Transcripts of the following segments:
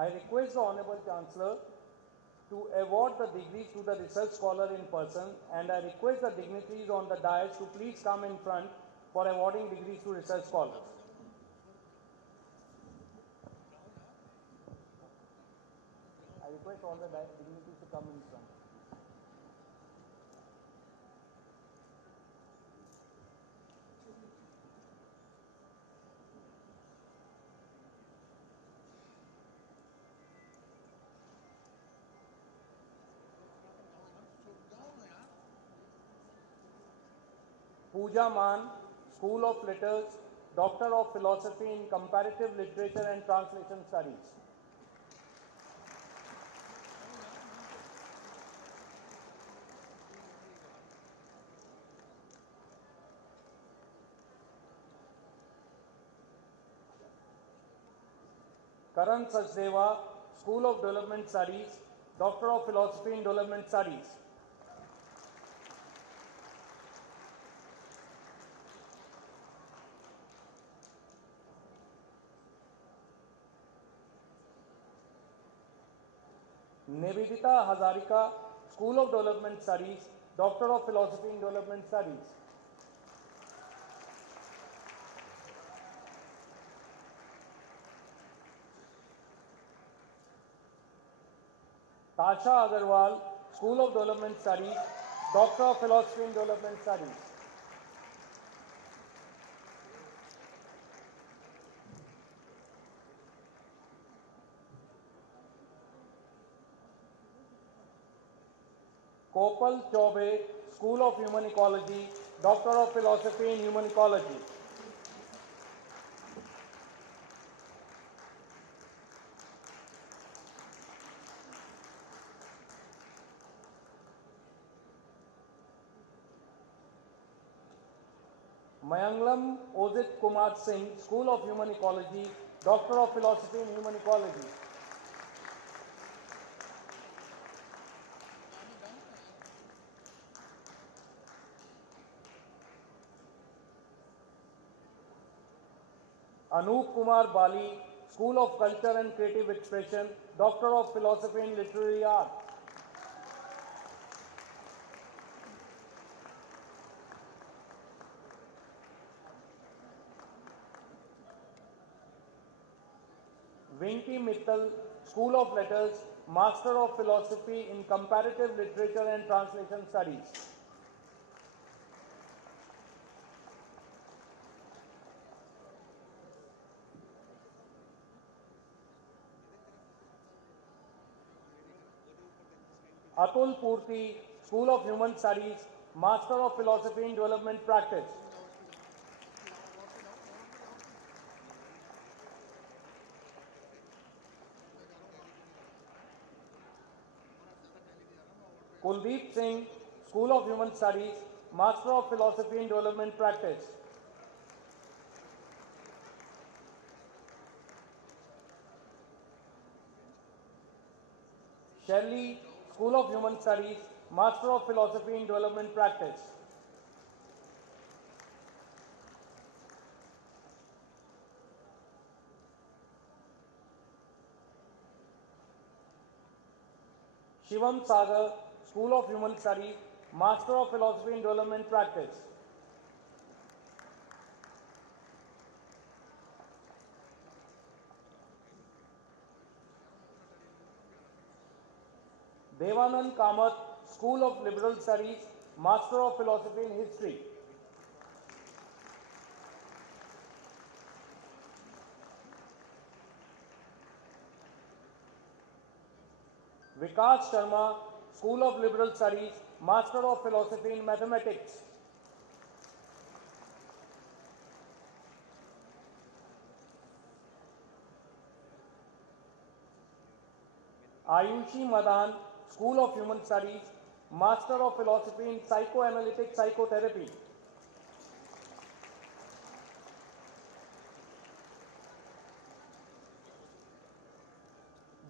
I request the Honorable Chancellor to award the degrees to the research scholar in person, and I request the dignitaries on the dais to please come in front for awarding degrees to research scholars. I request all the dignitaries to come in front. Pooja Man, School of Letters, Doctor of Philosophy in Comparative Literature and Translation Studies. Karan Sachdeva, School of Development Studies, Doctor of Philosophy in Development Studies. Nivedita Hazarika, School of Development Studies, Doctor of Philosophy in Development Studies. Tasha Agarwal, School of Development Studies, Doctor of Philosophy in Development Studies. Kopal Chaube, School of Human Ecology, Doctor of Philosophy in Human Ecology. Mayanglam Ozit Kumar Singh, School of Human Ecology, Doctor of Philosophy in Human Ecology. Anup Kumar Bali, School of Culture and Creative Expression, Doctor of Philosophy in Literary Art. Vinky Mittal, School of Letters, Master of Philosophy in Comparative Literature and Translation Studies. Atul Purti, School of Human Studies, Master of Philosophy in Development Practice. Kuldeep Singh, School of Human Studies, Master of Philosophy in Development Practice. Shelley, School of Human Studies, Master of Philosophy in Development Practice. Shivam Sagar, School of Human Studies, Master of Philosophy in Development Practice. Devanand Kamath, School of Liberal Studies, Master of Philosophy in History. Vikas Sharma, School of Liberal Studies, Master of Philosophy in Mathematics. Ayushi Madan, School of Human Studies, Master of Philosophy in Psychoanalytic Psychotherapy.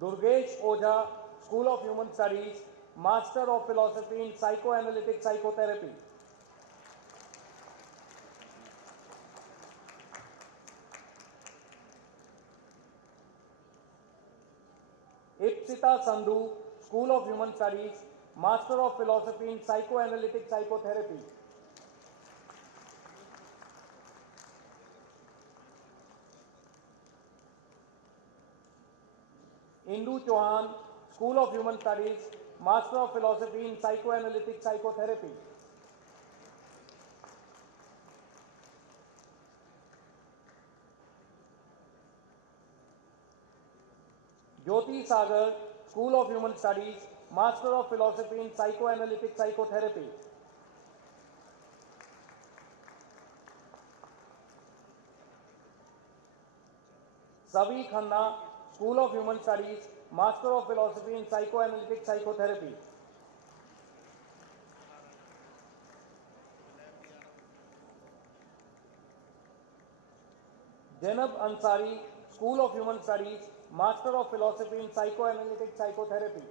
Durgesh Ojha, School of Human Studies, Master of Philosophy in Psychoanalytic Psychotherapy. Ipsita Sandhu, School of Human Studies, Master of Philosophy in Psychoanalytic Psychotherapy. Indu Chauhan, School of Human Studies, Master of Philosophy in Psychoanalytic Psychotherapy. Jyoti Sagar, School of Human Studies, Master of Philosophy in Psychoanalytic Psychotherapy. Savi Khanna, School of Human Studies, Master of Philosophy in Psychoanalytic Psychotherapy. Janab Ansari, School of Human Studies, Master of Philosophy in Psychoanalytic Psychotherapy.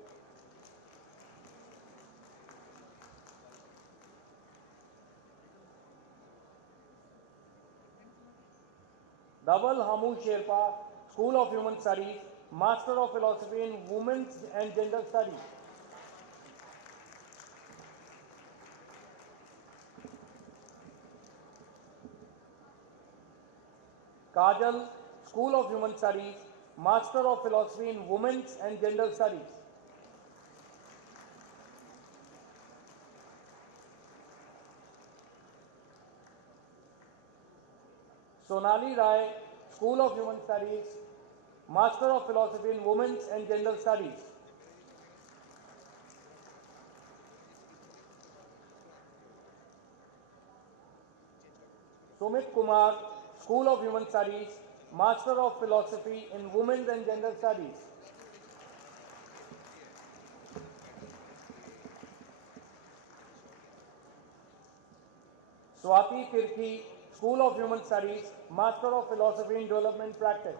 Dhaval Hamu Sherpa, School of Human Studies, Master of Philosophy in Women's and Gender Studies. Kajal, School of Human Studies, Master of Philosophy in Women's and Gender Studies. Sonali Rai, School of Human Studies, Master of Philosophy in Women's and Gender Studies. Sumit Kumar, School of Human Studies, Master of Philosophy in Women's and Gender Studies. Swati Tirthi, School of Human Studies, Master of Philosophy in Development Practice.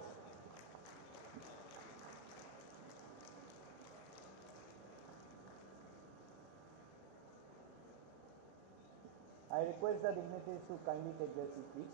I request the dignitaries to kindly take their seat, please.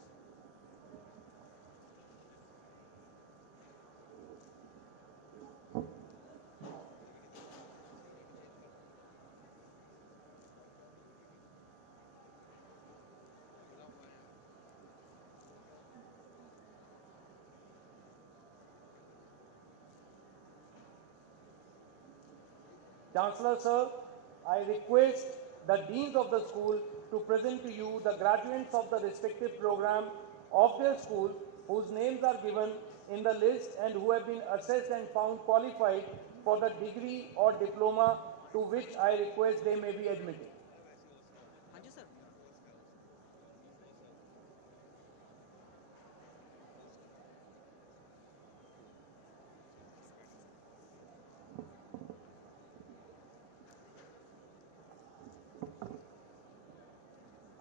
Chancellor Sir, I request the deans of the school to present to you the graduates of the respective program of their school whose names are given in the list and who have been assessed and found qualified for the degree or diploma to which I request they may be admitted.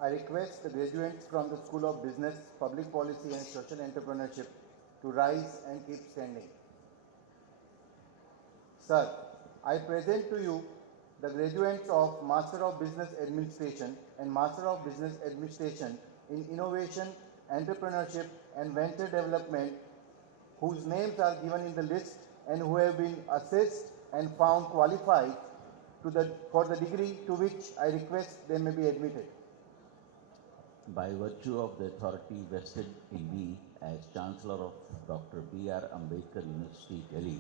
I request the graduates from the School of Business, Public Policy and Social Entrepreneurship to rise and keep standing. Sir, I present to you the graduates of Master of Business Administration and Master of Business Administration in Innovation, Entrepreneurship and Venture Development whose names are given in the list and who have been assessed and found qualified for the degree to which I request they may be admitted. By virtue of the authority vested in me as Chancellor of Dr. B.R. Ambedkar University, Delhi,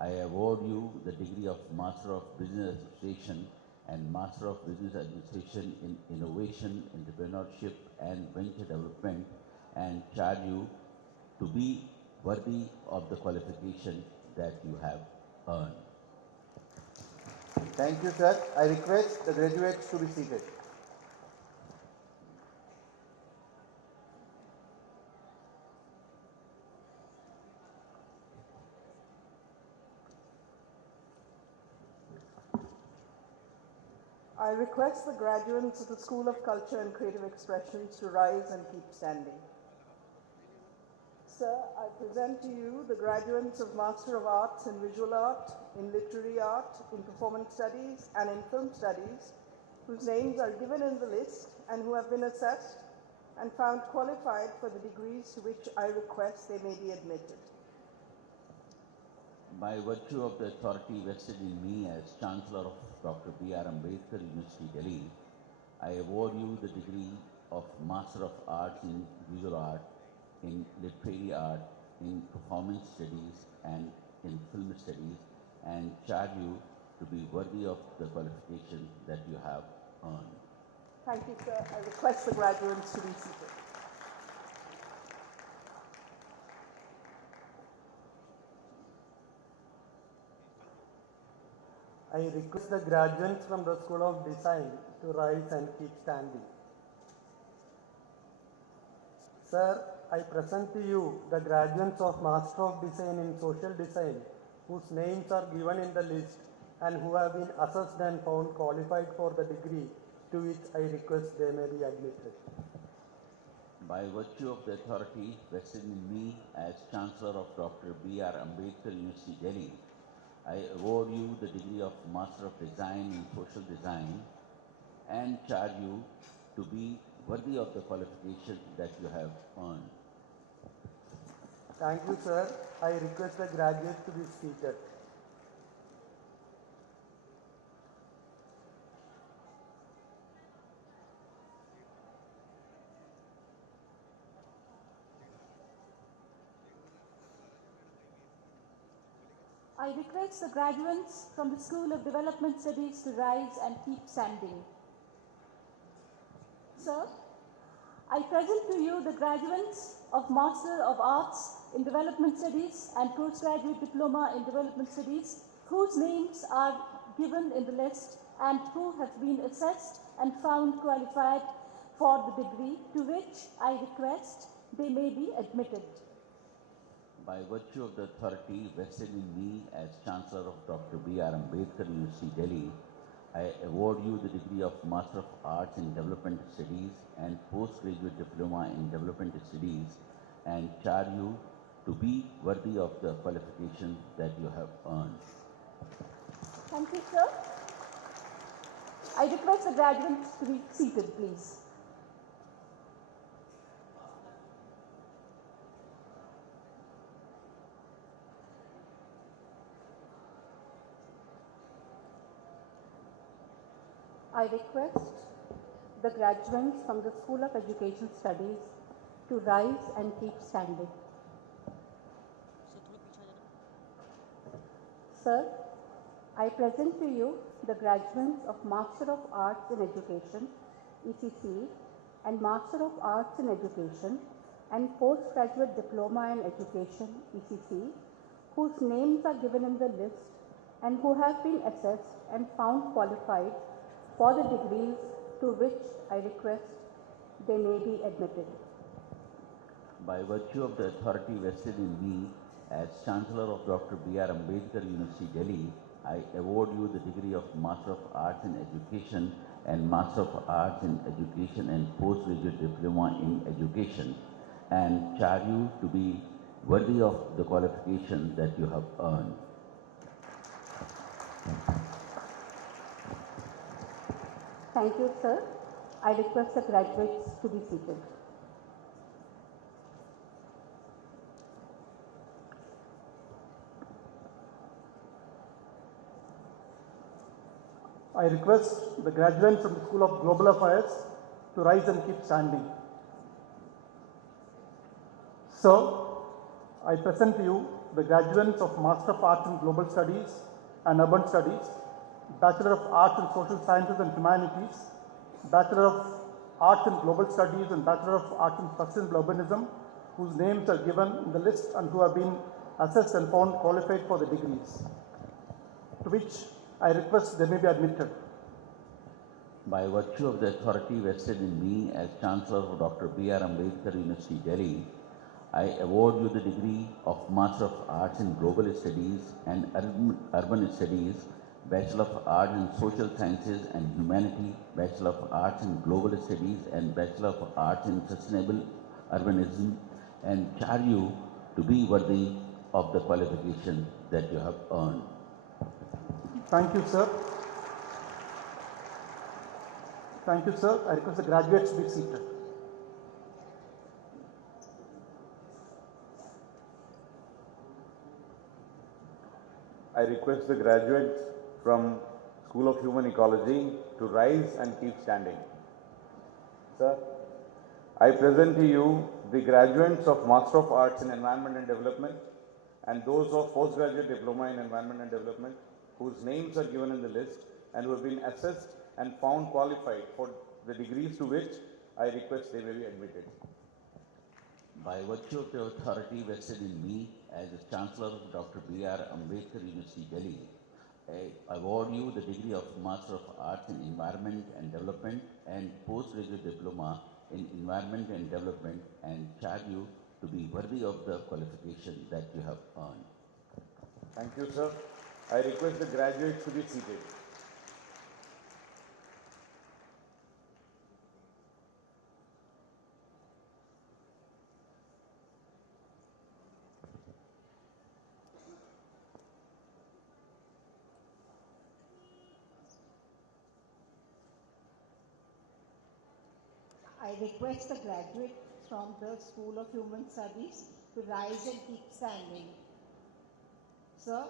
I award you the degree of Master of Business Administration and Master of Business Administration in Innovation, Entrepreneurship and Venture Development and charge you to be worthy of the qualification that you have earned. Thank you, sir. I request the graduates to be seated. I request the graduates of the School of Culture and Creative Expressions to rise and keep standing. Sir, I present to you the graduates of Master of Arts in Visual Art, in Literary Art, in Performance Studies, and in Film Studies, whose names are given in the list and who have been assessed and found qualified for the degrees to which I request they may be admitted. By virtue of the authority vested in me as Chancellor of Dr. B.R. Ambedkar University, Delhi, I award you the degree of Master of Arts in Visual Art, in Literary Art, in Performance Studies, and in Film Studies, and charge you to be worthy of the qualification that you have earned. Thank you, sir. I request the graduates to be seated. I request the graduates from the School of Design to rise and keep standing. Sir, I present to you the graduates of Master of Design in Social Design whose names are given in the list and who have been assessed and found qualified for the degree to which I request they may be admitted. By virtue of the authority vested in me as Chancellor of Dr. B.R. Ambedkar University, Delhi, I award you the degree of Master of Design in Social Design and charge you to be worthy of the qualification that you have earned. Thank you, sir. I request the graduates to be seated. I request the graduates from the School of Development Studies to rise and keep standing. Sir, I present to you the graduates of Master of Arts in Development Studies and Postgraduate Diploma in Development Studies whose names are given in the list and who have been assessed and found qualified for the degree to which I request they may be admitted. By virtue of the authority vested in me as Chancellor of Dr. B.R. Ambedkar University, Delhi, I award you the degree of Master of Arts in Development Studies and Postgraduate Diploma in Development Studies and charge you to be worthy of the qualification that you have earned. Thank you, sir. I request the graduates to be seated, please. I request the graduates from the School of Education Studies to rise and keep standing. Sir, I present to you the graduates of Master of Arts in Education, ECC, and Master of Arts in Education and Postgraduate Diploma in Education, ECC, whose names are given in the list and who have been assessed and found qualified for the degrees to which I request they may be admitted. By virtue of the authority vested in me as Chancellor of Dr. B.R. Ambedkar University, Delhi, I award you the degree of Master of Arts in Education and Master of Arts in Education and Postgraduate Diploma in Education and charge you to be worthy of the qualification that you have earned. Thank you, sir. I request the graduates to be seated. I request the graduates from the School of Global Affairs to rise and keep standing. So, I present to you the graduates of Master of Arts in Global Studies and Urban Studies, Bachelor of Arts in Social Sciences and Humanities, Bachelor of Arts in Global Studies and Bachelor of Arts in Sustainable Urbanism, whose names are given in the list and who have been assessed and found qualified for the degrees, to which I request they may be admitted. By virtue of the authority vested in me as Chancellor of Dr. B.R. Ambedkar University, Delhi, I award you the degree of Master of Arts in Global Studies and Urban Studies, Bachelor of Arts in Social Sciences and Humanity, Bachelor of Arts in Global Studies and Bachelor of Arts in Sustainable Urbanism, and charge you to be worthy of the qualification that you have earned. Thank you, sir. Thank you, sir. I request the graduates to be seated. I request the graduates from School of Human Ecology to rise and keep standing. Sir, I present to you the graduates of Master of Arts in Environment and Development and those of Postgraduate Diploma in Environment and Development whose names are given in the list and who have been assessed and found qualified for the degrees to which I request they may be admitted. By virtue of the authority vested in me as the Chancellor of Dr. B.R. Ambedkar University, Delhi, I award you the degree of Master of Arts in Environment and Development and Postgraduate Diploma in Environment and Development and charge you to be worthy of the qualification that you have earned. Thank you, sir. I request the graduates to be seated. I request the graduates from the School of Human Studies to rise and keep standing. Sir,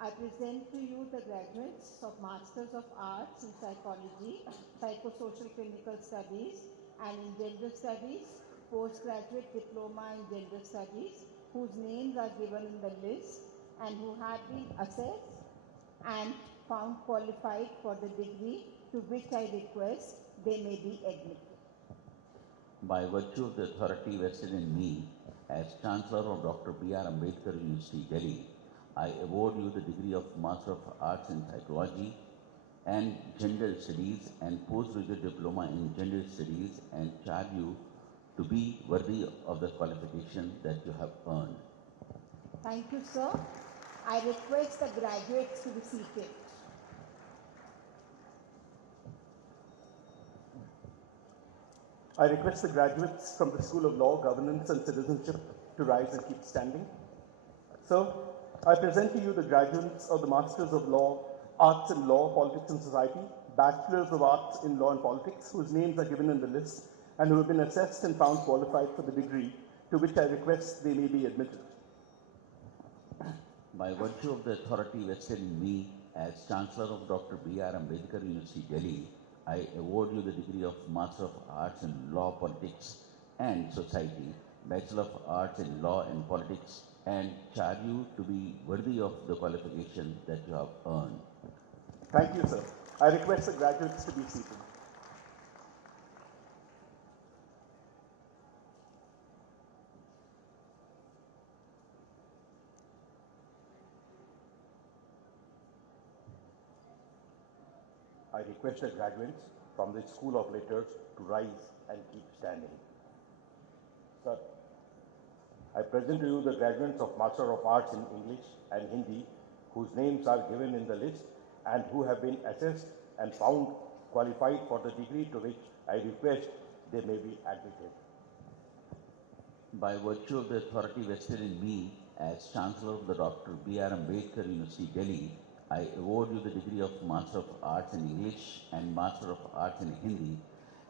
I present to you the graduates of Masters of Arts in Psychology, Psychosocial Clinical Studies, and in Gender Studies, Postgraduate Diploma in Gender Studies, whose names are given in the list and who have been assessed and found qualified for the degree to which I request they may be admitted. By virtue of the authority vested in me as Chancellor of Dr. B.R. Ambedkar University, Delhi, I award you the degree of Master of Arts in Psychology and Gender Studies and Postgraduate Diploma in Gender Studies and charge you to be worthy of the qualification that you have earned. Thank you, sir. I request the graduates to be seated. I request the graduates from the School of Law, Governance and Citizenship to rise and keep standing. So, I present to you the graduates of the Masters of Law, Arts in Law, Politics and Society, Bachelors of Arts in Law and Politics, whose names are given in the list and who have been assessed and found qualified for the degree to which I request they may be admitted. By virtue of the authority vested in me as Chancellor of Dr. B.R. Ambedkar University, Delhi, I award you the degree of Master of Arts in Law, Politics and Society, Bachelor of Arts in Law and Politics, and charge you to be worthy of the qualification that you have earned. Thank you, sir. I request the graduates to be seated. I request the graduates from the School of Letters to rise and keep standing. Sir, I present to you the graduates of Master of Arts in English and Hindi whose names are given in the list and who have been assessed and found qualified for the degree to which I request they may be admitted. By virtue of the authority vested in me as Chancellor of the Dr. B.R. Ambedkar University, Delhi, I award you the degree of Master of Arts in English and Master of Arts in Hindi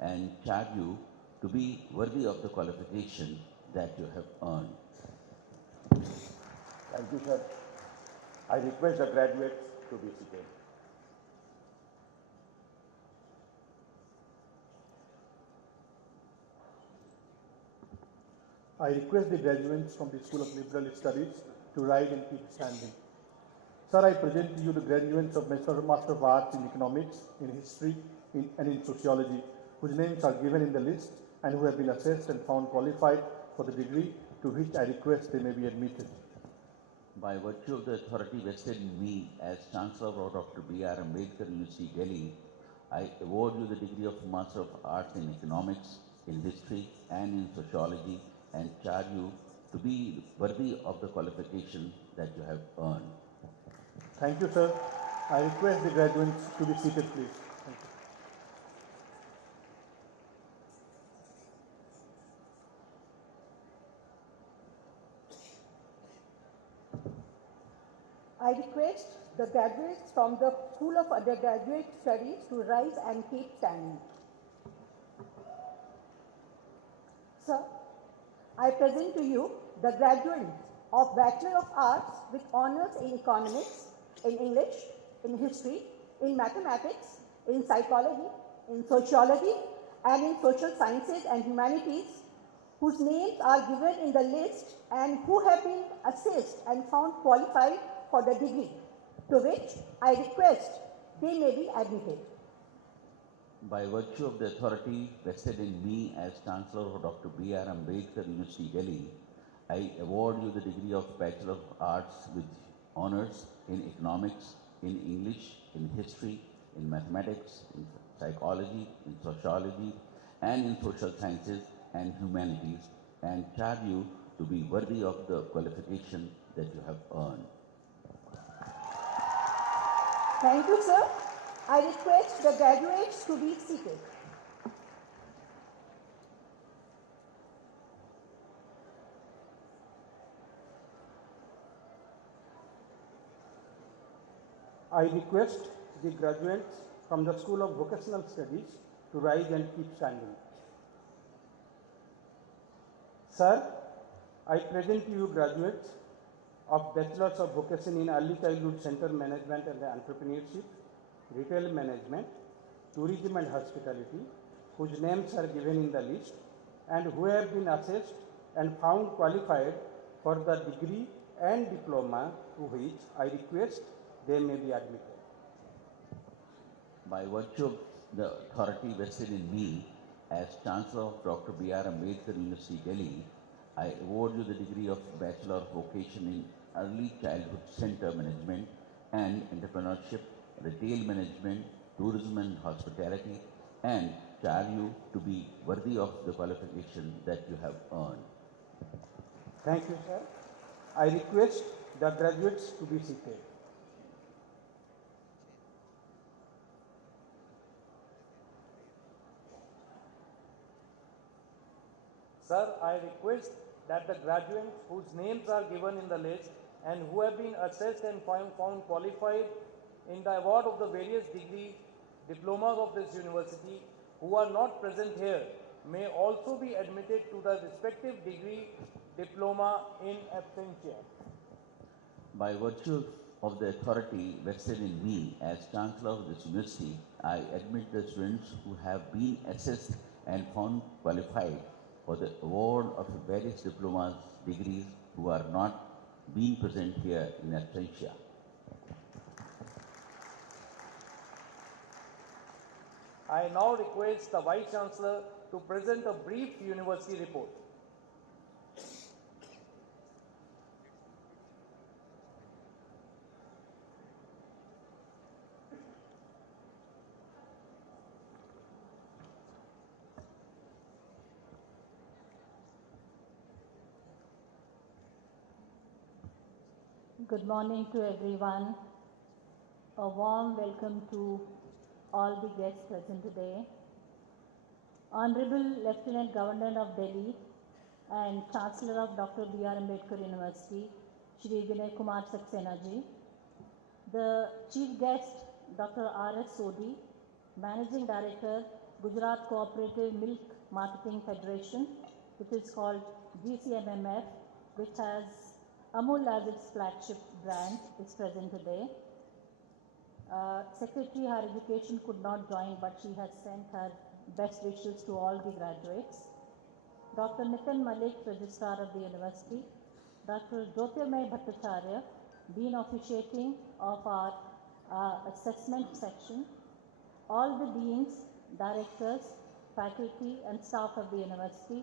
and charge you to be worthy of the qualification that you have earned. Thank you, sir. I request the graduates to be seated. I request the graduates from the School of Liberal Studies to rise and keep standing. Sir, I present to you the graduates of Master of Arts in Economics, in History, and in Sociology, whose names are given in the list and who have been assessed and found qualified for the degree to which I request they may be admitted. By virtue of the authority vested in me as Chancellor of Dr. B.R. Ambedkar University, Delhi, I award you the degree of Master of Arts in Economics, in History, and in Sociology, and charge you to be worthy of the qualification that you have earned. Thank you, sir. I request the graduates to be seated, please. Thank you. I request the graduates from the School of Undergraduate Studies to rise and keep standing. Sir, I present to you the graduates of Bachelor of Arts with Honours in Economics in English, in history, in mathematics, in psychology, in sociology, and in social sciences and humanities, whose names are given in the list and who have been assessed and found qualified for the degree, to which I request they may be admitted. By virtue of the authority vested in me as Chancellor of Dr. B.R. Ambedkar University, Delhi, I award you the degree of Bachelor of Arts with honors in economics, in English, in history, in mathematics, in psychology, in sociology, and in social sciences and humanities, and charge you to be worthy of the qualification that you have earned. Thank you, sir. I request the graduates to be seated. I request the graduates from the School of Vocational Studies to rise and keep standing. Sir, I present to you graduates of Bachelors of Vocation in Early Childhood Center Management and Entrepreneurship, Retail Management, Tourism and Hospitality, whose names are given in the list and who have been assessed and found qualified for the degree and diploma to which I request they may be admitted. By virtue of the authority vested in me as Chancellor of Dr. B.R. Ambedkar University, Delhi, I award you the degree of Bachelor of Vocation in Early Childhood Center Management and Entrepreneurship, Retail Management, Tourism and Hospitality, and charge you to be worthy of the qualification that you have earned. Thank you, sir. I request the graduates to be seated. Sir, I request that the graduates whose names are given in the list and who have been assessed and found qualified in the award of the various degree diplomas of this university who are not present here may also be admitted to the respective degree diploma in absentia. By virtue of the authority vested in me as Chancellor of this university, I admit the students who have been assessed and found qualified for the award of various diplomas, degrees, who are not being present here in absentia. I now request the Vice Chancellor to present a brief university report. Good morning to everyone. A warm welcome to all the guests present today. Honorable Lieutenant Governor of Delhi and Chancellor of Dr. B.R. Ambedkar University, Shri Vinai Kumar Saxena ji. The Chief Guest, Dr. R.S. Sodhi, Managing Director, Gujarat Cooperative Milk Marketing Federation, which is called GCMMF, which has Amul as its flagship brand, is present today. Secretary Higher Education could not join, but she has sent her best wishes to all the graduates. Dr. Nitin Malik, Registrar of the University. Dr. Jyotirmay Bhattacharya, Dean Officiating of our Assessment Section. All the Deans, Directors, Faculty and Staff of the University,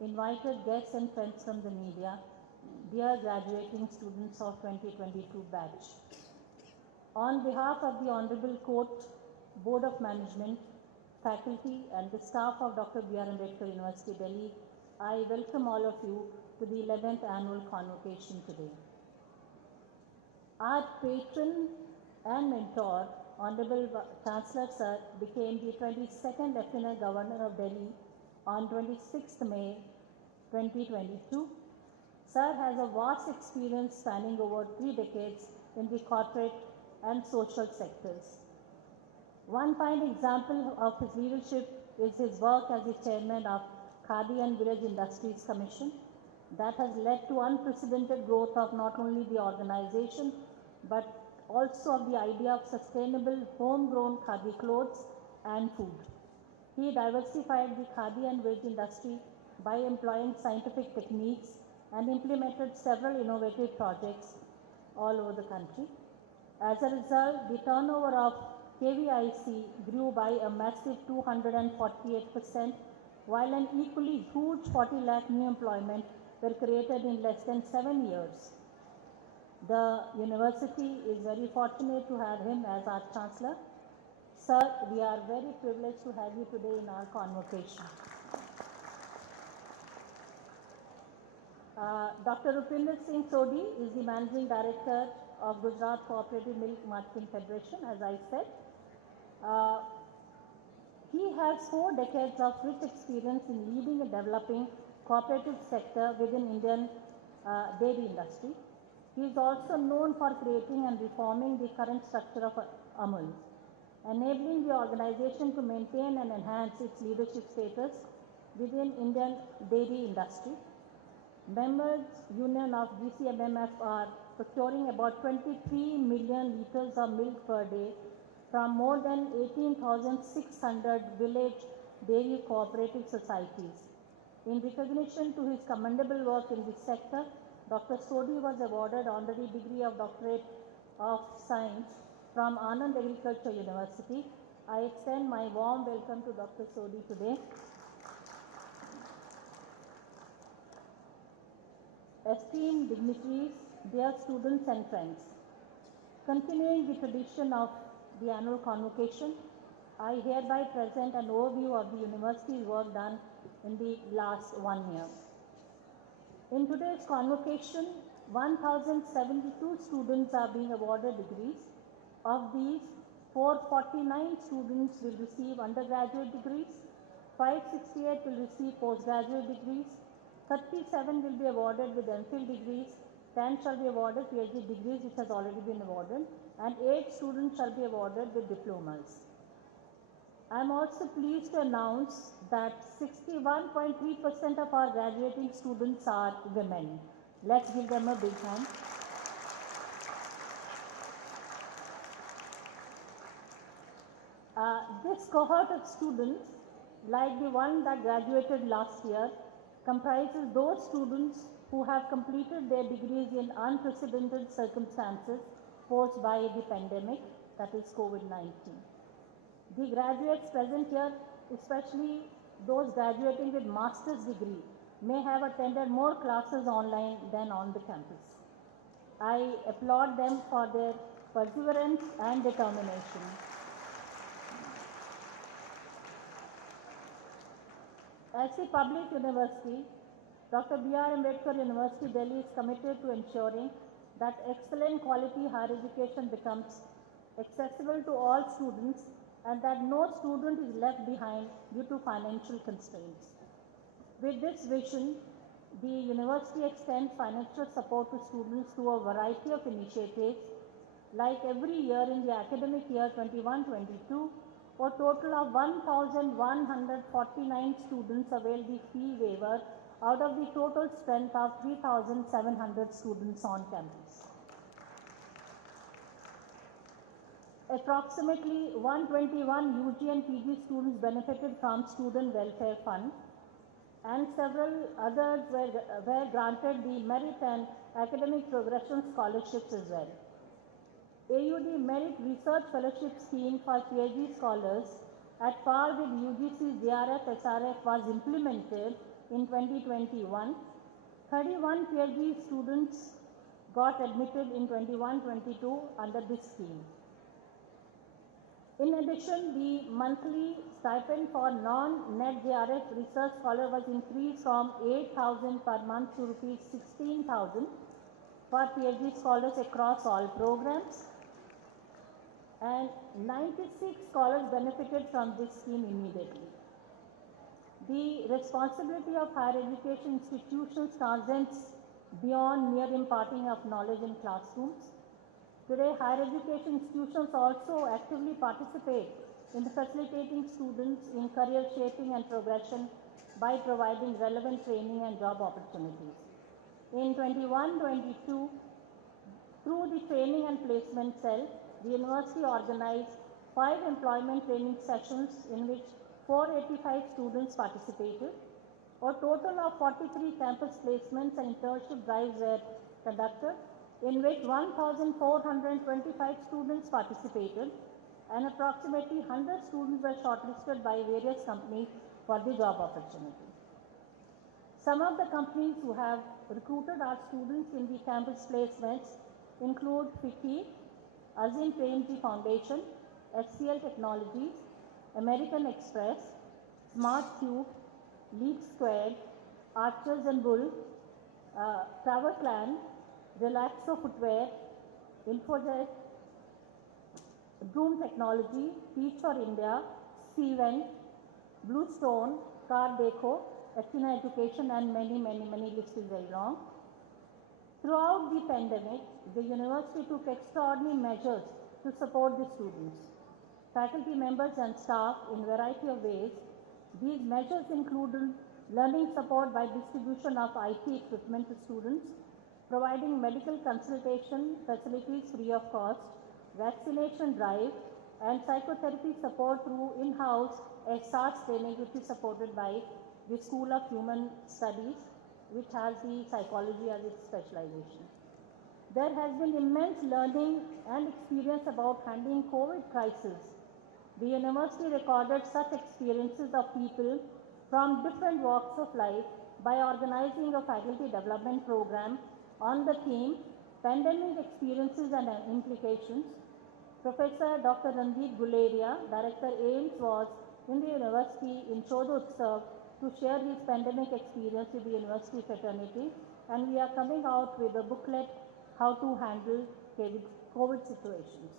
invited guests and friends from the media, dear graduating students of 2022 batch. On behalf of the Honorable Court, Board of Management, faculty and the staff of Dr. B.R. Ambedkar University, Delhi, I welcome all of you to the 11th Annual Convocation today. Our patron and mentor, Honorable Chancellor Sir, became the 22nd Lieutenant Governor of Delhi on 26th May 2022. Sir has a vast experience spanning over 3 decades in the corporate and social sectors. One fine example of his leadership is his work as the chairman of Khadi and Village Industries Commission that has led to unprecedented growth of not only the organization but also of the idea of sustainable homegrown khadi clothes and food. He diversified the khadi and veg industry by employing scientific techniques and implemented several innovative projects all over the country. As a result, the turnover of KVIC grew by a massive 248%, while an equally huge 40 lakh new employment were created in less than 7 years. The university is very fortunate to have him as our Chancellor. Sir, we are very privileged to have you today in our convocation. Dr. Rupinder Singh Sodhi is the Managing Director of Gujarat Cooperative Milk Marketing Federation, as I said. He has 4 decades of rich experience in leading and developing cooperative sector within Indian dairy industry. He is also known for creating and reforming the current structure of Amul, enabling the organization to maintain and enhance its leadership status within Indian dairy industry. Members Union of GCMMF are procuring about 23 million liters of milk per day from more than 18,600 village dairy cooperative societies. In recognition to his commendable work in this sector, Dr. Sodhi was awarded honorary degree of Doctorate of Science from Anand Agriculture University. I extend my warm welcome to Dr. Sodhi today. Esteemed dignitaries, dear students and friends, continuing the tradition of the annual convocation, I hereby present an overview of the university's work done in the last 1 year. In today's convocation, 1,072 students are being awarded degrees. Of these, 449 students will receive undergraduate degrees, 568 will receive postgraduate degrees, 37 will be awarded with MPhil degrees, 10 shall be awarded PhD degrees, which has already been awarded, and 8 students shall be awarded with diplomas. I am also pleased to announce that 61.3% of our graduating students are women. Let's give them a big hand. This cohort of students, like the one that graduated last year, comprises those students who have completed their degrees in unprecedented circumstances posed by the pandemic, that is COVID-19. The graduates present here, especially those graduating with master's degree, may have attended more classes online than on the campus. I applaud them for their perseverance and determination. As a public university, Dr. B.R. Ambedkar University, Delhi is committed to ensuring that excellent quality higher education becomes accessible to all students and that no student is left behind due to financial constraints. With this vision, the university extends financial support to students through a variety of initiatives. Like every year in the academic year 21-22, a total of 1,149 students availed the fee waiver out of the total strength of 3,700 students on campus. Approximately 121 UG and PG students benefited from Student Welfare Fund, and several others were granted the Merit and Academic Progression Scholarships as well. AUD Merit Research Fellowship Scheme for PhD scholars at par with UGC's JRF SRF was implemented in 2021. 31 PhD students got admitted in 21-22 under this scheme. In addition, the monthly stipend for non-net JRF research scholar was increased from 8,000 per month to rupees 16,000 for PhD scholars across all programs, and 96 scholars benefited from this scheme immediately. The responsibility of higher education institutions transcends beyond mere imparting of knowledge in classrooms. Today, higher education institutions also actively participate in facilitating students in career shaping and progression by providing relevant training and job opportunities. In 21-22, Through the training and placement cell, the university organized 5 employment training sessions in which 485 students participated. A total of 43 campus placements and internship drives were conducted, in which 1,425 students participated, and approximately 100 students were shortlisted by various companies for the job opportunity. Some of the companies who have recruited our students in the campus placements include FICCI, Azim Premji Foundation, HCL Technologies, American Express, Smart Cube, Leap Squared, Archers and Bull, Tower Clan, Relaxo Footwear, Infojet, Broom Technology, Teach for India, Cvent, Bluestone, Car Deco, Athena Education, and many list is very long. Throughout the pandemic, the university took extraordinary measures to support the students, faculty members and staff in variety of ways. These measures included learning support by distribution of IT equipment to students, providing medical consultation facilities free of cost, vaccination drive, and psychotherapy support through in-house SARS training, which is supported by the School of Human Studies, which has the psychology as its specialization. There has been immense learning and experience about handling COVID crisis. The university recorded such experiences of people from different walks of life by organizing a faculty development program on the theme Pandemic Experiences and Implications. Professor Dr. Randeep Guleria, Director AIMS, was in the university in Shodhotsav to share his pandemic experience with the university fraternity, and we are coming out with a booklet, How to Handle COVID Situations.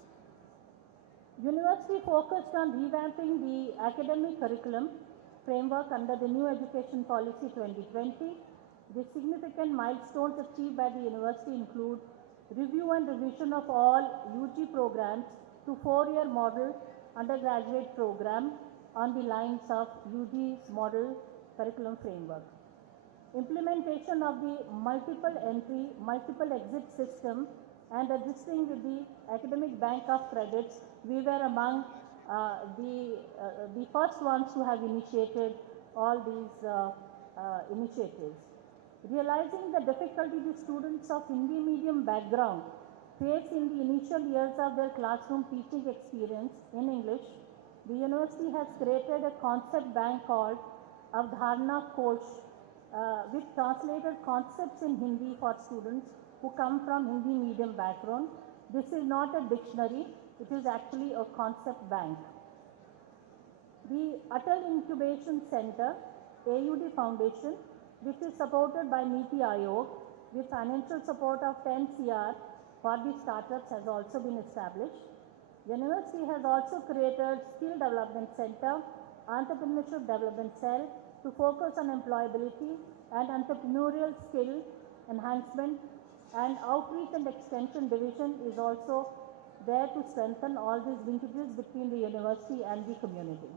University focused on revamping the academic curriculum framework under the New Education Policy 2020. The significant milestones achieved by the university include review and revision of all UG programs to 4-year model undergraduate program on the lines of UG's model curriculum framework. Implementation of the multiple entry, multiple exit system and registering with the Academic Bank of Credits. We were among the first ones to have initiated all these initiatives. Realizing the difficulty the students of Hindi medium background face in the initial years of their classroom teaching experience in English, the university has created a concept bank called Avdharna Kosh, which translated concepts in Hindi for students who come from Hindi medium background. This is not a dictionary, it is actually a concept bank. The Atal Incubation Center, AUD Foundation, which is supported by Niti Aayog with financial support of 10 CR for the startups, has also been established. University has also created Skill Development Center, Entrepreneurship Development Cell to focus on employability and entrepreneurial skill enhancement, and Outreach and Extension Division is also there to strengthen all these linkages between the university and the community.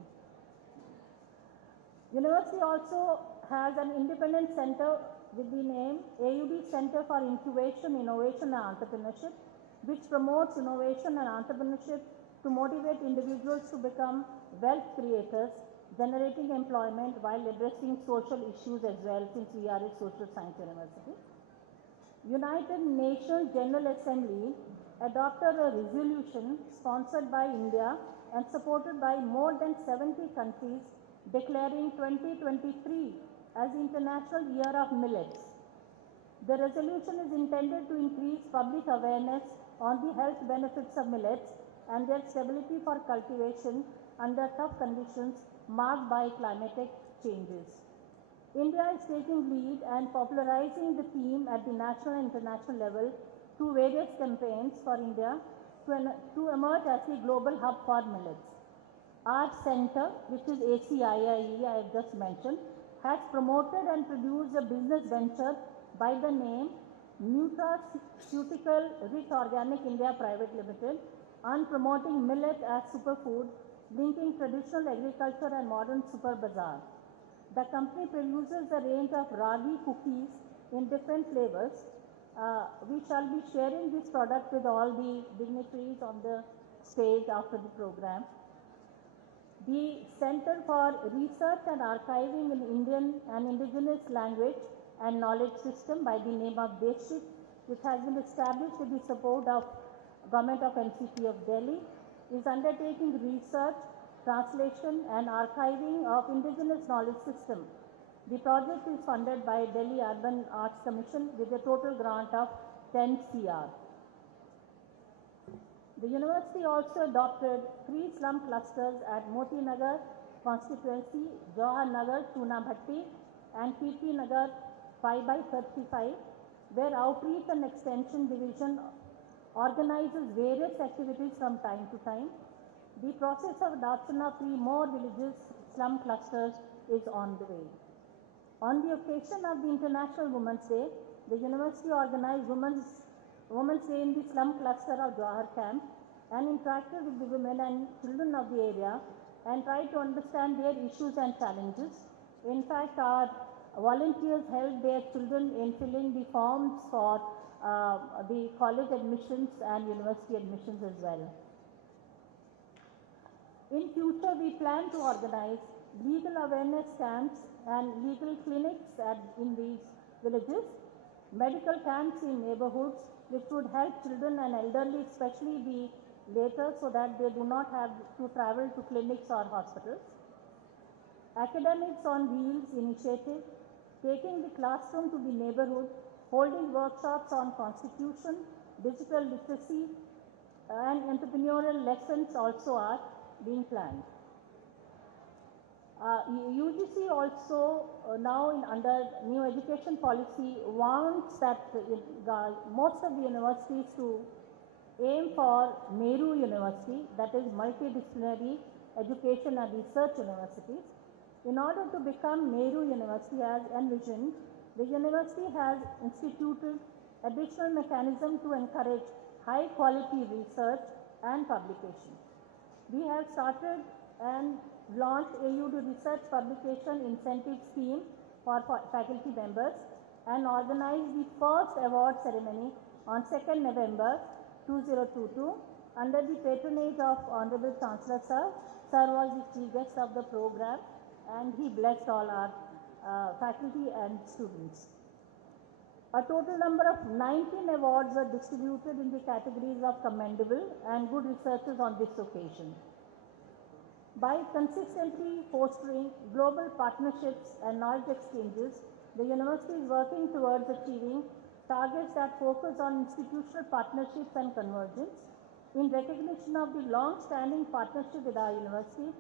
University also has an independent center with the name AUD Center for Incubation, Innovation and Entrepreneurship, which promotes innovation and entrepreneurship to motivate individuals to become wealth creators, generating employment while addressing social issues as well, since we are a social science university. United Nations General Assembly adopted a resolution sponsored by India and supported by more than 70 countries, declaring 2023 as International Year of Millets. The resolution is intended to increase public awareness on the health benefits of millets and their stability for cultivation under tough conditions marked by climatic changes. India is taking lead and popularizing the theme at the national and international level through various campaigns for India to emerge as the global hub for millets. Our center, which is ACIIE, I have just mentioned, has promoted and produced a business venture by the name Nutraceutical Rich Organic India Private Limited on promoting millet as superfood, linking traditional agriculture and modern super bazaar. The company produces a range of ragi cookies in different flavors. We shall be sharing this product with all the dignitaries on the stage after the program. The Center for Research and Archiving in Indian and Indigenous Language and Knowledge System by the name of Deshik, which has been established with the support of Government of NCT of Delhi, is undertaking research, translation and archiving of indigenous knowledge system. The project is funded by Delhi Urban Arts Commission with a total grant of 10 CR. The university also adopted 3 slum clusters at Moti Nagar constituency, Jawahar Nagar, Chunabhatti and Kirti Nagar 5/35, where Outreach and Extension Division organizes various activities from time to time. The process of adoption of 3 more villages slum clusters is on the way. On the occasion of the International Women's Day, the university organized Women's Day in the slum cluster of Jawahar camp and interacted with the women and children of the area and tried to understand their issues and challenges. In fact, our volunteers helped their children in filling the forms for the college admissions and university admissions as well. In future, we plan to organize legal awareness camps and legal clinics in these villages, medical camps in neighborhoods, which would help children and elderly, especially the later, so that they do not have to travel to clinics or hospitals. Academics on Wheels initiative, taking the classroom to the neighborhood, holding workshops on constitution, digital literacy, and entrepreneurial lessons also are being planned. UGC also now under new education policy wants that most of the universities to aim for Meru University, that is multidisciplinary education and research universities. In order to become Meru University as envisioned, the university has instituted additional mechanism to encourage high quality research and publication. We have started and launched AUD Research Publication Incentive Scheme for faculty members and organized the first award ceremony on 2nd November 2022 under the patronage of Honorable Chancellor Sir. Sir was the chief guest of the program and he blessed all our faculty and students. A total number of 19 awards were distributed in the categories of commendable and good researches on this occasion. By consistently fostering global partnerships and knowledge exchanges, the university is working towards achieving targets that focus on institutional partnerships and convergence. In recognition of the long-standing partnership with our university,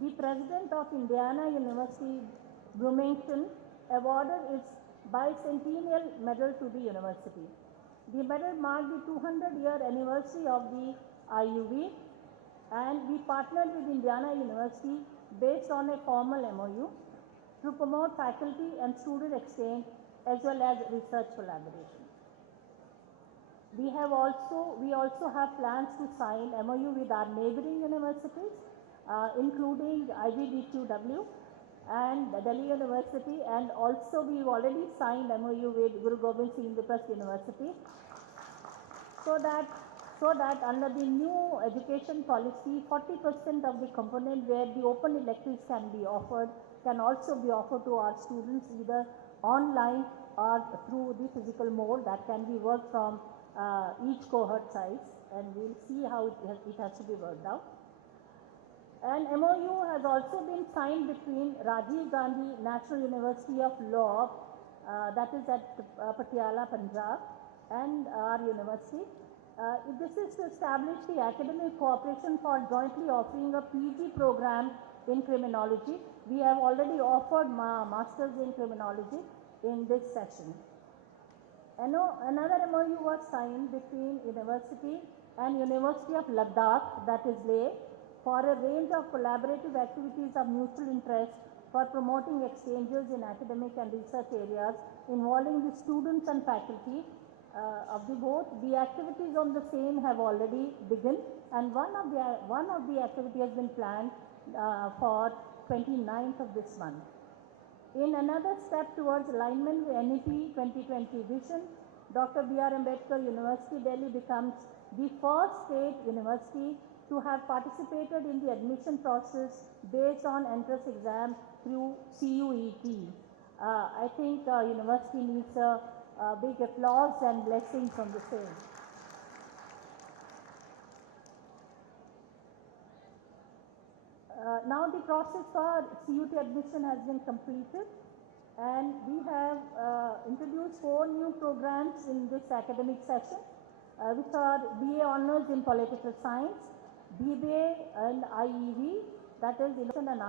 the President of Indiana University, Bloomington, awarded its bicentennial medal to the university. The medal marked the 200-year anniversary of the IUV, and we partnered with Indiana University based on a formal MOU to promote faculty and student exchange as well as research collaboration. We also have plans to sign MOU with our neighboring universities, including IBDQW and Delhi University, and also we've already signed MOU with Guru Gobind Singh Indraprasth University, so that under the new education policy, 40% of the component where the open electives can also be offered to our students either online or through the physical mode that can be worked from each cohort size, and we'll see how it has to be worked out. An MOU has also been signed between Rajiv Gandhi National University of Law, that is at Patiala, Punjab, and our university. This is to establish the academic cooperation for jointly offering a PG program in criminology. We have already offered masters in criminology in this session. Another MOU was signed between university and University of Ladakh, that is Leh, for a range of collaborative activities of mutual interest for promoting exchanges in academic and research areas involving the students and faculty of the both. The activities on the same have already begun, and one of the activity has been planned for 29th of this month. In another step towards alignment with NEP 2020 vision, Dr. B.R. Ambedkar University, Delhi becomes the first state university to have participated in the admission process based on entrance exam through CUET. I think university needs a big applause and blessings from the same. Now the process for CUT admission has been completed, and we have introduced 4 new programs in this academic session, which are BA Honours in Political Science, BBA and IEV, that is Innovation and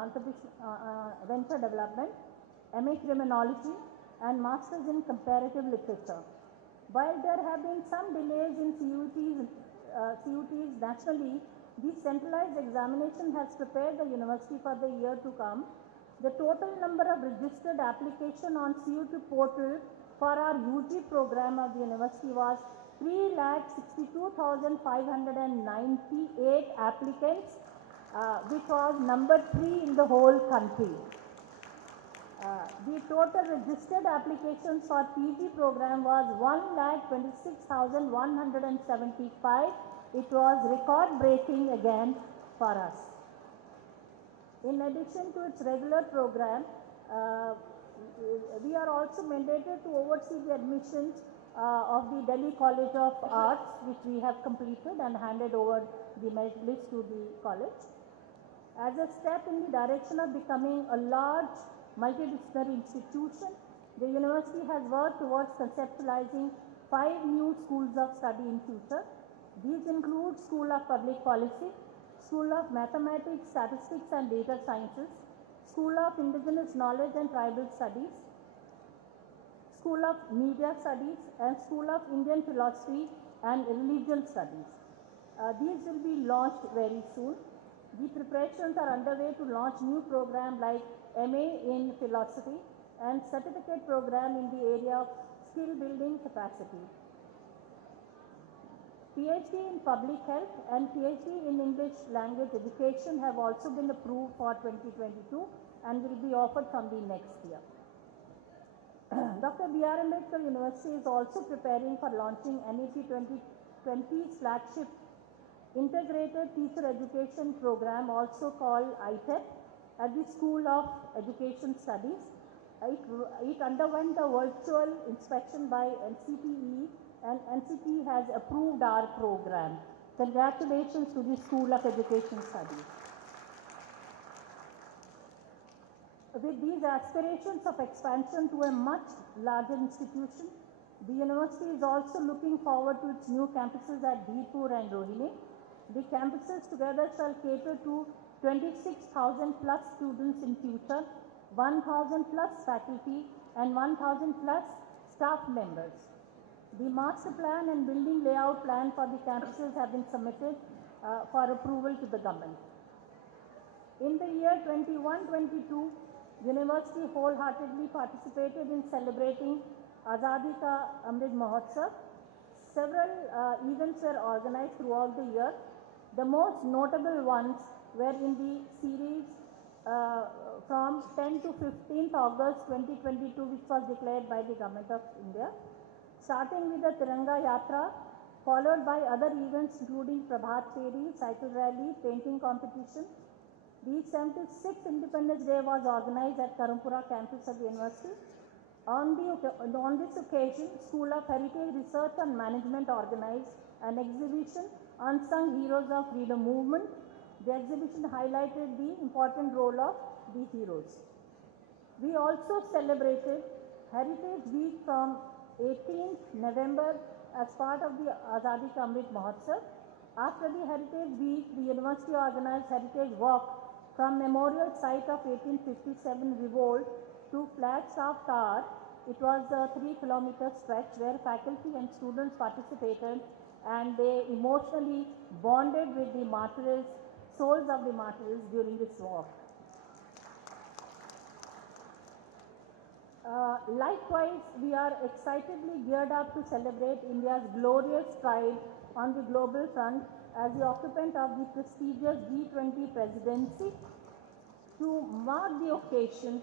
Venture Development, MA Criminology, and Masters in Comparative Literature. While there have been some delays in CUTs nationally, the centralized examination has prepared the university for the year to come. The total number of registered application on CUT portal for our UG program of the university was 3,62,598 applicants, which was number 3 in the whole country. The total registered applications for PG program was 1,26,175. It was record breaking again for us. In addition to its regular program, we are also mandated to oversee the admissions of the Delhi College of Arts, which we have completed and handed over the merit list to the college. As a step in the direction of becoming a large multidisciplinary institution, the university has worked towards conceptualizing 5 new schools of study in future. These include School of Public Policy, School of Mathematics, Statistics and Data Sciences, School of Indigenous Knowledge and Tribal Studies, School of Media Studies, and School of Indian Philosophy and Religion Studies. These will be launched very soon. The preparations are underway to launch new program like MA in Philosophy and certificate program in the area of skill building capacity. PhD in Public Health and PhD in English Language Education have also been approved for 2022 and will be offered from the next year. Dr. B.R. Ambedkar University is also preparing for launching NEP 2020's flagship Integrated Teacher Education Program, also called ITEP, at the School of Education Studies. It underwent a virtual inspection by NCTE, and NCT has approved our program. Congratulations to the School of Education Studies. With these aspirations of expansion to a much larger institution, the university is also looking forward to its new campuses at Bhipur and Rohini. The campuses together shall cater to 26,000 plus students in future, 1,000 plus faculty and 1,000 plus staff members. The master plan and building layout plan for the campuses have been submitted for approval to the government. In the year 21-22, university wholeheartedly participated in celebrating Azadi Ka Amrit Mahotsav. Several events were organized throughout the year. The most notable ones were in the series from 10 to 15th August 2022, which was declared by the Government of India. Starting with the Tiranga Yatra, followed by other events including Prabhat Feri, cycle rally, painting competition. The 76th Independence Day was organized at Karampura campus of the university. On this occasion, School of Heritage Research and Management organized an exhibition, Unsung Heroes of Freedom Movement. The exhibition highlighted the important role of the heroes. We also celebrated Heritage Week from 18th November as part of the Azadi Ka Amrit Mahotsav. After the Heritage Week, the university organized Heritage Walk from Memorial Site of 1857 Revolt to Flagstaff Tower. It was a 3-kilometer stretch where faculty and students participated, and they emotionally bonded with the martyrs, souls of the martyrs during this walk. Likewise, we are excitedly geared up to celebrate India's glorious pride on the global front as the occupant of the prestigious G20 presidency. To mark the occasion,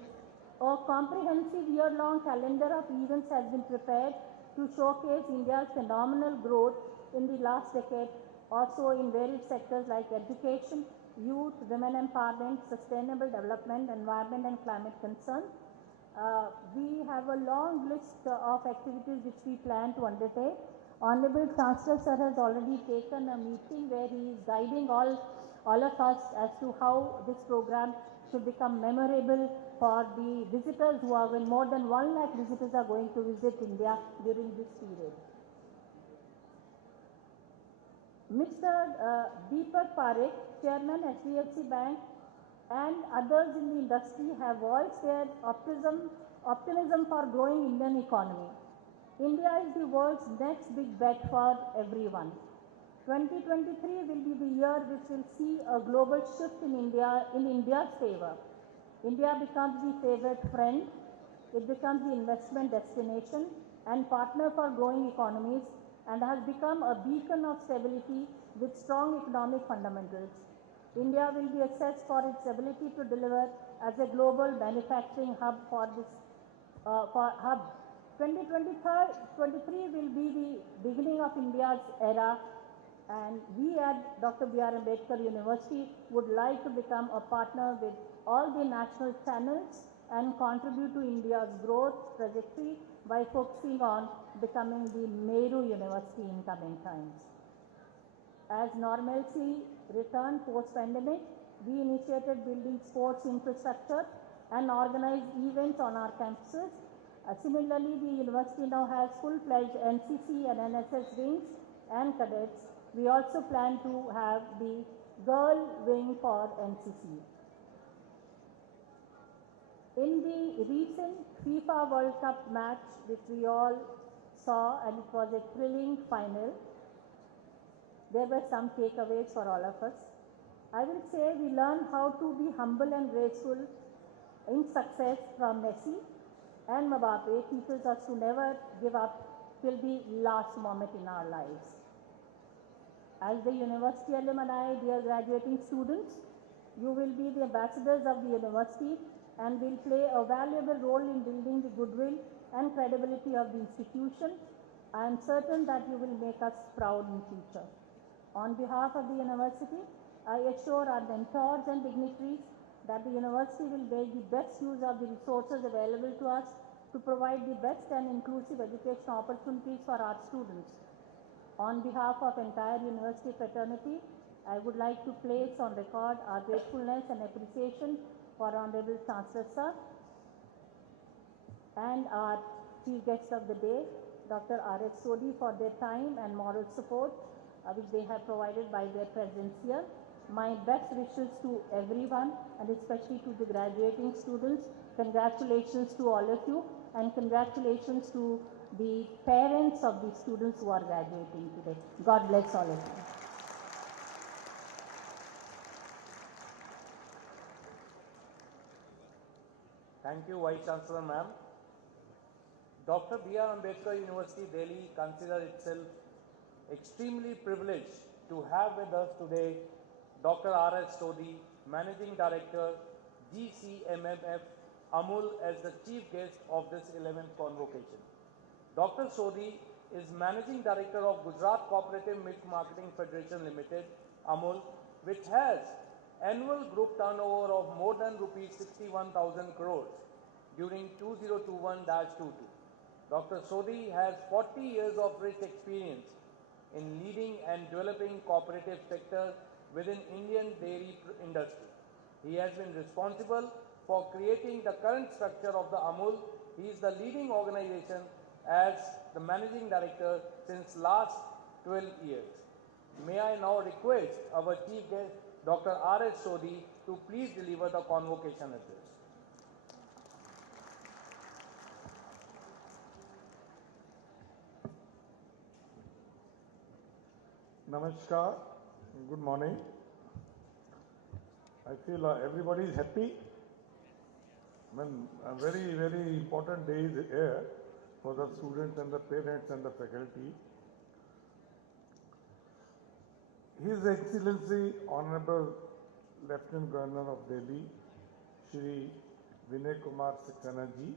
a comprehensive year-long calendar of events has been prepared to showcase India's phenomenal growth in the last decade, also in various sectors like education, youth, women empowerment, sustainable development, environment and climate concern. We have a long list of activities which we plan to undertake. Honorable Chancellor Sir has already taken a meeting where he is guiding all of us as to how this program should become memorable for the visitors who are, when more than 1 lakh visitors are going to visit India during this period. Mr. Deepak Parekh, Chairman HDFC Bank, and others in the industry have voiced their optimism for growing Indian economy. India is the world's next big bet for everyone. 2023 will be the year which will see a global shift in India's favor. India becomes the favorite friend, it becomes the investment destination and partner for growing economies, and has become a beacon of stability with strong economic fundamentals. India will be assessed for its ability to deliver as a global manufacturing hub for this hub. 2023 will be the beginning of India's era, and we at Dr. B.R. Ambedkar University would like to become a partner with all the national channels and contribute to India's growth trajectory by focusing on becoming the Meru University in coming times. As normalcy returned post-pandemic, we initiated building sports infrastructure and organized events on our campuses. Similarly, the university now has full-fledged NCC and NSS wings and cadets. We also plan to have the girl wing for NCC. In the recent FIFA World Cup match, which we all saw, and it was a thrilling final, there were some takeaways for all of us. I will say we learned how to be humble and graceful in success from Messi, and Mbappe teaches us to never give up till the last moment in our lives. As the university alumni, dear graduating students, you will be the ambassadors of the university and will play a valuable role in building the goodwill and credibility of the institution. I am certain that you will make us proud in future. On behalf of the university, I assure our mentors and dignitaries that the university will make the best use of the resources available to us to provide the best and inclusive educational opportunities for our students. On behalf of entire university fraternity, I would like to place on record our gratefulness and appreciation for Honorable Chancellor Sir and our Chief Guest of the Day, Dr. R.S. Sodhi, for their time and moral support which they have provided by their presence here. My best wishes to everyone, and especially to the graduating students. Congratulations to all of you, and congratulations to the parents of the students who are graduating today. God bless all of you. Thank you, Vice Chancellor Ma'am. Dr. B.R. Ambedkar University, Delhi considers itself extremely privileged to have with us today Dr. R.S. Sodhi, Managing Director, GCMMF, Amul, as the Chief Guest of this 11th convocation. Dr. Sodhi is Managing Director of Gujarat Cooperative Milk Marketing Federation Limited, Amul, which has annual group turnover of more than rupees 61,000 crores during 2021-22. Dr. Sodhi has 40 years of rich experience in leading and developing cooperative sector within Indian dairy industry. He has been responsible for creating the current structure of the Amul. He is the leading organization as the Managing Director since last 12 years. May I now request our Chief Guest, Dr. R.S. Sodhi, to please deliver the convocation address. Namaskar, good morning. I feel everybody is happy. I mean, a very, very important day is here for the students and the parents and the faculty. His Excellency Hon'ble Lieutenant Governor of Delhi, Shri Vinai Kumar Saxena ji,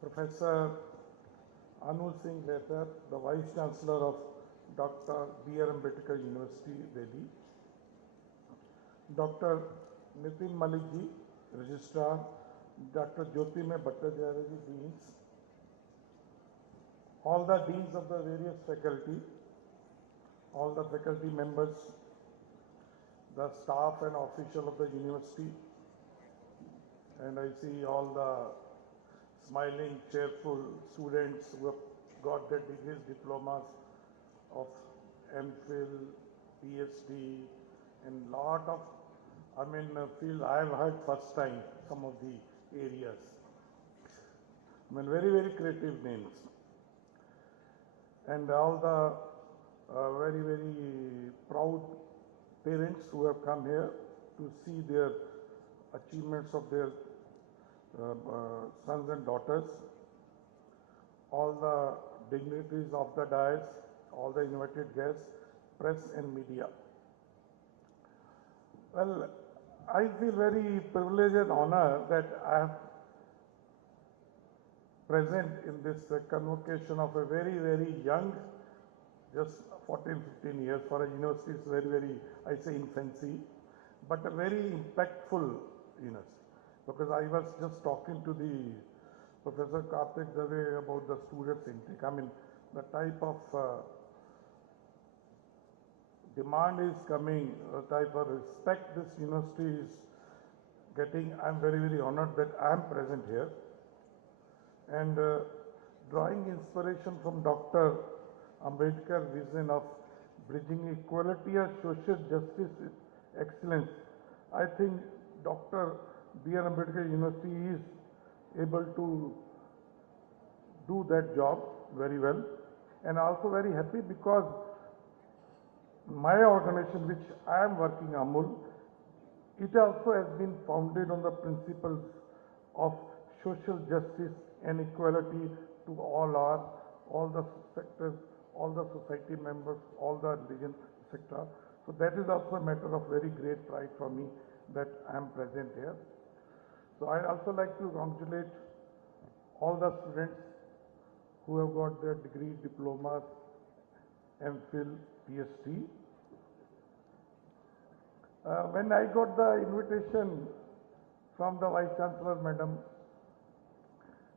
Professor Annual Lt, the Vice Chancellor of Dr. B.R. Ambedkar University, Delhi. Dr. Nitin Malik ji, Registrar. Dr. Jyotirmay Bhattacharya ji, Deans. All the Deans of the various faculty, all the faculty members, the staff and official of the university, and I see all the smiling, cheerful students who have got their degrees, diplomas of MPhil, PhD, and lot of, field I have heard first time, some of the areas. Very, very creative names. And all the very, very proud parents who have come here to see their achievements of their sons and daughters, all the dignitaries of the dais, all the invited guests, press and media. Well, I feel very privileged and honored that I have present in this convocation of a very, very young, just 14, 15 years for a university is very, very, I say infancy, but a very impactful university. Because I was just talking to the Professor Karthik Dave about the students' intake. The type of demand is coming, the type of respect this university is getting. I'm very, very honored that I'm present here. And drawing inspiration from Dr. Ambedkar's vision of bridging equality and social justice with excellence, I think Dr. B.R. Ambedkar University is able to do that job very well. And also very happy because my organization, which I am working, Amul, it also has been founded on the principles of social justice and equality to all the sectors, all the society members, all the religion, etc. So that is also a matter of very great pride for me that I am present here. So I also like to congratulate all the students who have got their degree, diplomas, MPhil, PhD. When I got the invitation from the Vice Chancellor, Madam,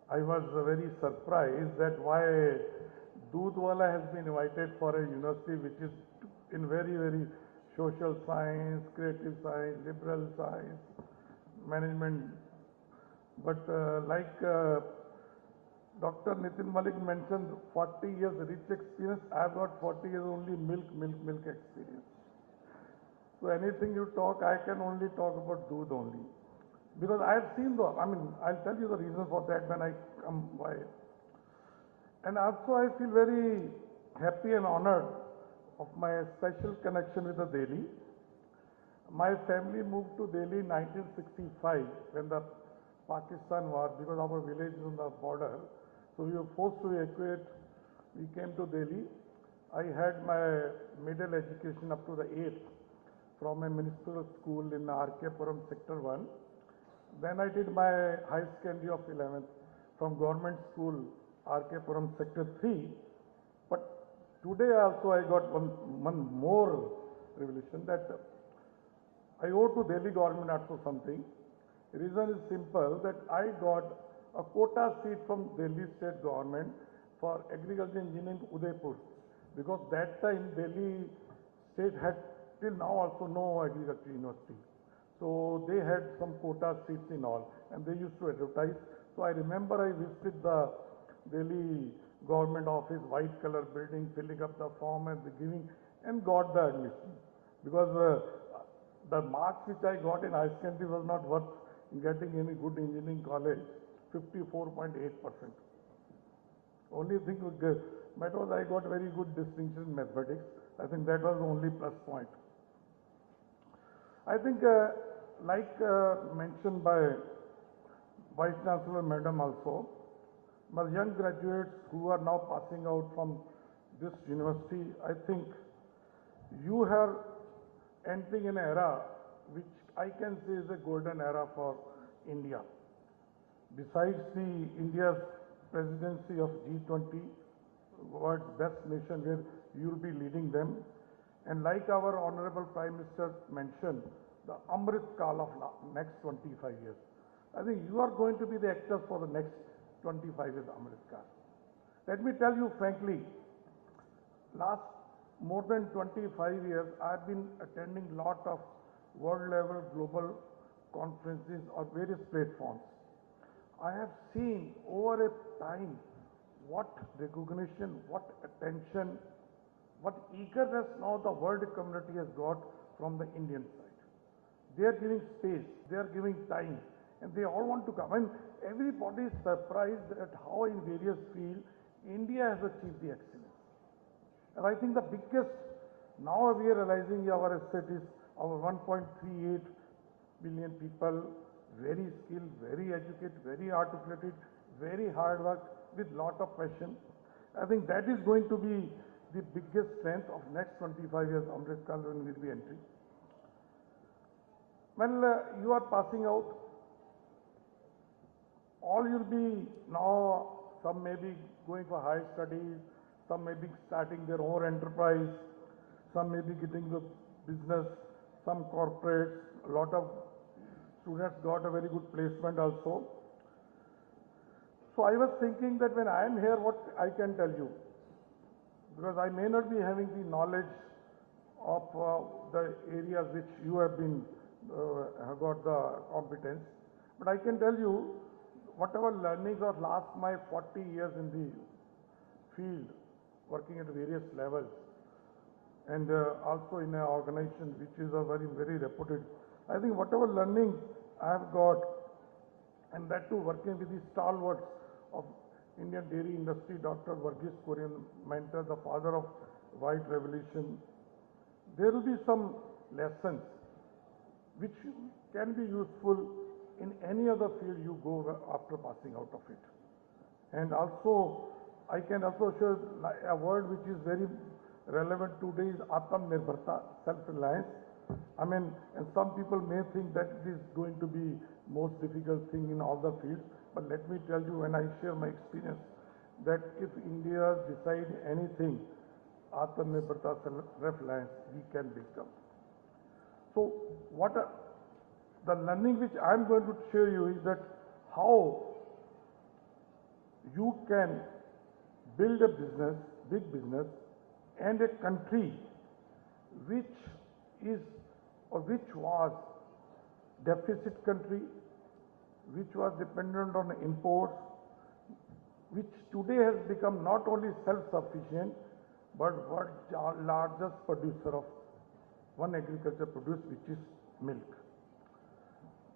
I was very surprised that why Dudwala has been invited for a university which is in very, very social science, creative science, liberal science, management. But like Dr. Nitin Malik mentioned, 40 years rich experience. I've got 40 years only milk experience. So anything you talk, I can only talk about Doodh only. Because I have seen I'll tell you the reason for that when I come by. And also I feel very happy and honored of my special connection with the Delhi. My family moved to Delhi in 1965 when the Pakistan war, because our village is on the border. So we were forced to evacuate. We came to Delhi. I had my middle education up to the 8th from a municipal school in R.K. Puram Sector 1. Then I did my high secondary of 11th from government school R.K. Puram Sector 3. But today also I got one more revelation that I owe to Delhi government also something. The reason is simple that I got a quota seat from Delhi state government for agriculture engineering Udaipur, because that time Delhi state had till now also no agriculture university. So they had some quota seats in all and they used to advertise. So I remember I visited the Delhi government office, white color building, filling up the form and giving and got the admission. Because the marks which I got in high secondary was not worth getting any good engineering college, 54.8%. Only thing matter was I got very good distinction in mathematics. I think that was the only plus point. I think like mentioned by Vice Chancellor Madam also, my young graduates who are now passing out from this university, I think you are entering an era which I can say is a golden era for India. Besides the India's presidency of G20, world's best nation, where you will be leading them. And like our Honorable Prime Minister mentioned, the Amrit Kal of next 25 years. I think you are going to be the actors for the next 25 years, Amrit Kal. Let me tell you frankly, last more than 25 years, I've been attending lot of world level global conferences on various platforms. I have seen over a time what recognition, what attention, what eagerness now the world community has got from the Indian side. They are giving space, they are giving time, and they all want to come. And everybody is surprised at how in various fields India has achieved the excellence. And I think the biggest, now we are realizing our asset is our 1.38 billion people, very skilled, very educated, very articulated, very hard work, with lot of passion. I think that is going to be the biggest strength of next 25 years Ambedkar will be entering. When you are passing out, all you'll be now, some may be going for higher studies, some may be starting their own enterprise, some may be getting the business, some corporates, a lot of students got a very good placement also. So I was thinking that when I am here, what I can tell you, because I may not be having the knowledge of the areas which you have been, have got the competence, but I can tell you whatever learnings of last my 40 years in the field, working at various levels, and also in an organization which is a very, very reputed. I think whatever learning I have got, and that too working with the stalwarts of Indian dairy industry, Dr. Varghese Kurian, mentor, the father of white revolution, there will be some lessons which can be useful in any other field you go after passing out of it. And also, I can also share a word which is very relevant today is Atam Nirbharta, self-reliance. I mean, and some people may think that it is going to be most difficult thing in all the fields, but let me tell you, when I share my experience, that if India decide anything, Atam Nirbharta, self-reliance, we can become. So what the learning which I am going to share you is that how you can build a business, big business, and a country which is or which was deficit country, which was dependent on imports, which today has become not only self-sufficient, but world's largest producer of one agriculture produce, which is milk.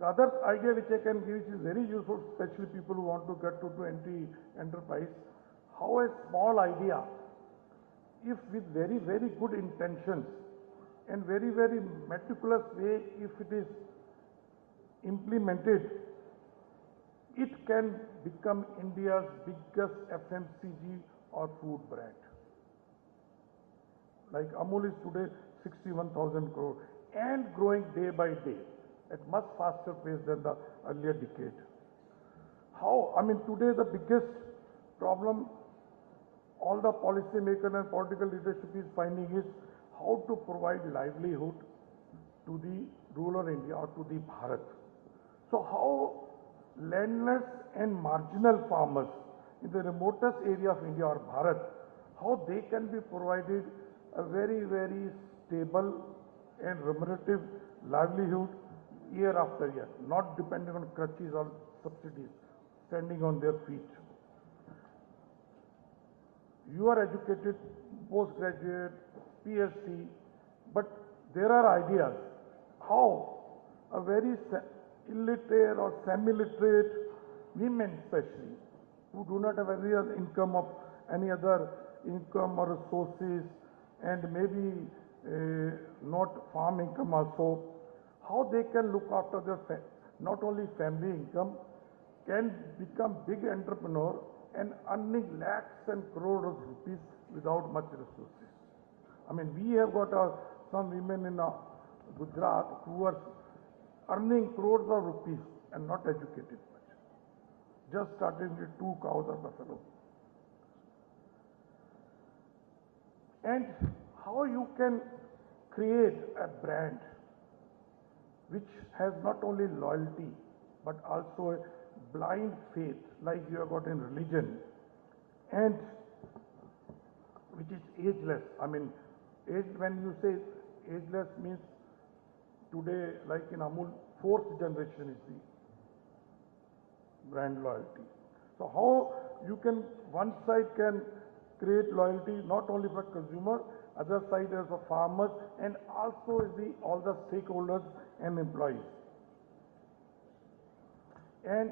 The other idea which I can give, which is very useful, especially people who want to get to enterprise, how a small idea, if with very, very good intentions and very, very meticulous way, if it is implemented, it can become India's biggest FMCG or food brand. Like Amul is today 61,000 crore and growing day by day at much faster pace than the earlier decade. How, I mean, today the biggest problem all the policymaker and political leadership is finding is how to provide livelihood to the rural India or to the Bharat. So how landless and marginal farmers in the remotest area of India or Bharat, how they can be provided a very, very stable and remunerative livelihood year after year, not depending on crutches or subsidies, standing on their feet. You are educated, postgraduate, PhD, but there are ideas how a very illiterate or semi-literate women especially, who do not have any other income of any other income or resources, and maybe not farm income also, how they can look after their not only family income, can become big entrepreneur and earning lakhs and crores of rupees without much resources. I mean, we have got some women in Gujarat who are earning crores of rupees and not educated much. just started with 2 cows or buffalo. And how you can create a brand which has not only loyalty but also a blind faith like you have got in religion, and which is ageless. I mean, when you say ageless means today, like in Amul, 4th generation is the brand loyalty. So how you can, one side can create loyalty not only for consumer, other side as for farmers, and also is all the stakeholders and employees. And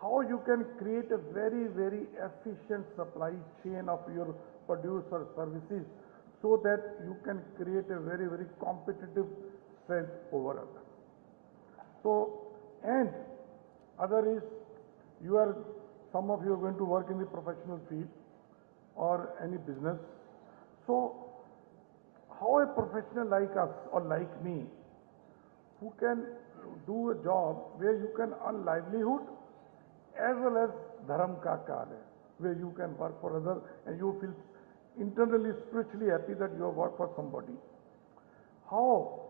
how you can create a very, very efficient supply chain of your produce or services so that you can create a very, very competitive strength over others. So, and other is, some of you are going to work in the professional field or any business. So, how a professional like us or like me, who can do a job where you can earn livelihood as well as dharam ka kaal hai, where you can work for others and you feel internally, spiritually happy that you have worked for somebody. How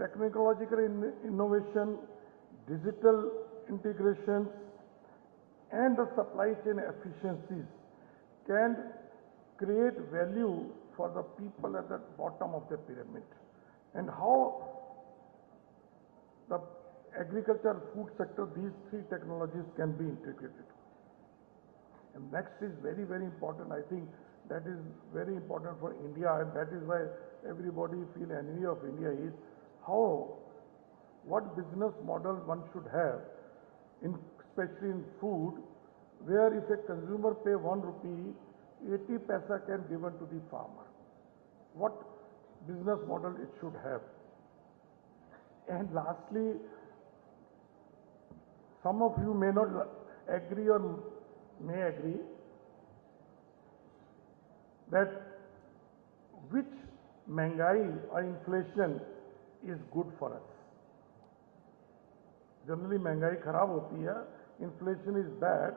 technological innovation, digital integrations, and the supply chain efficiencies can create value for the people at the bottom of the pyramid, and how the agriculture, food sector, these 3 technologies can be integrated. And next is very, very important. I think that is very important for India, and that is why everybody feel envy of India is what business model one should have, especially in food, where if a consumer pay 1 rupee, 80 paisa can given to the farmer. What business model it should have. And lastly, some of you may not agree or may agree that which महंगाई or inflation is good for us. Generally महंगाई खराब होती है, inflation is bad,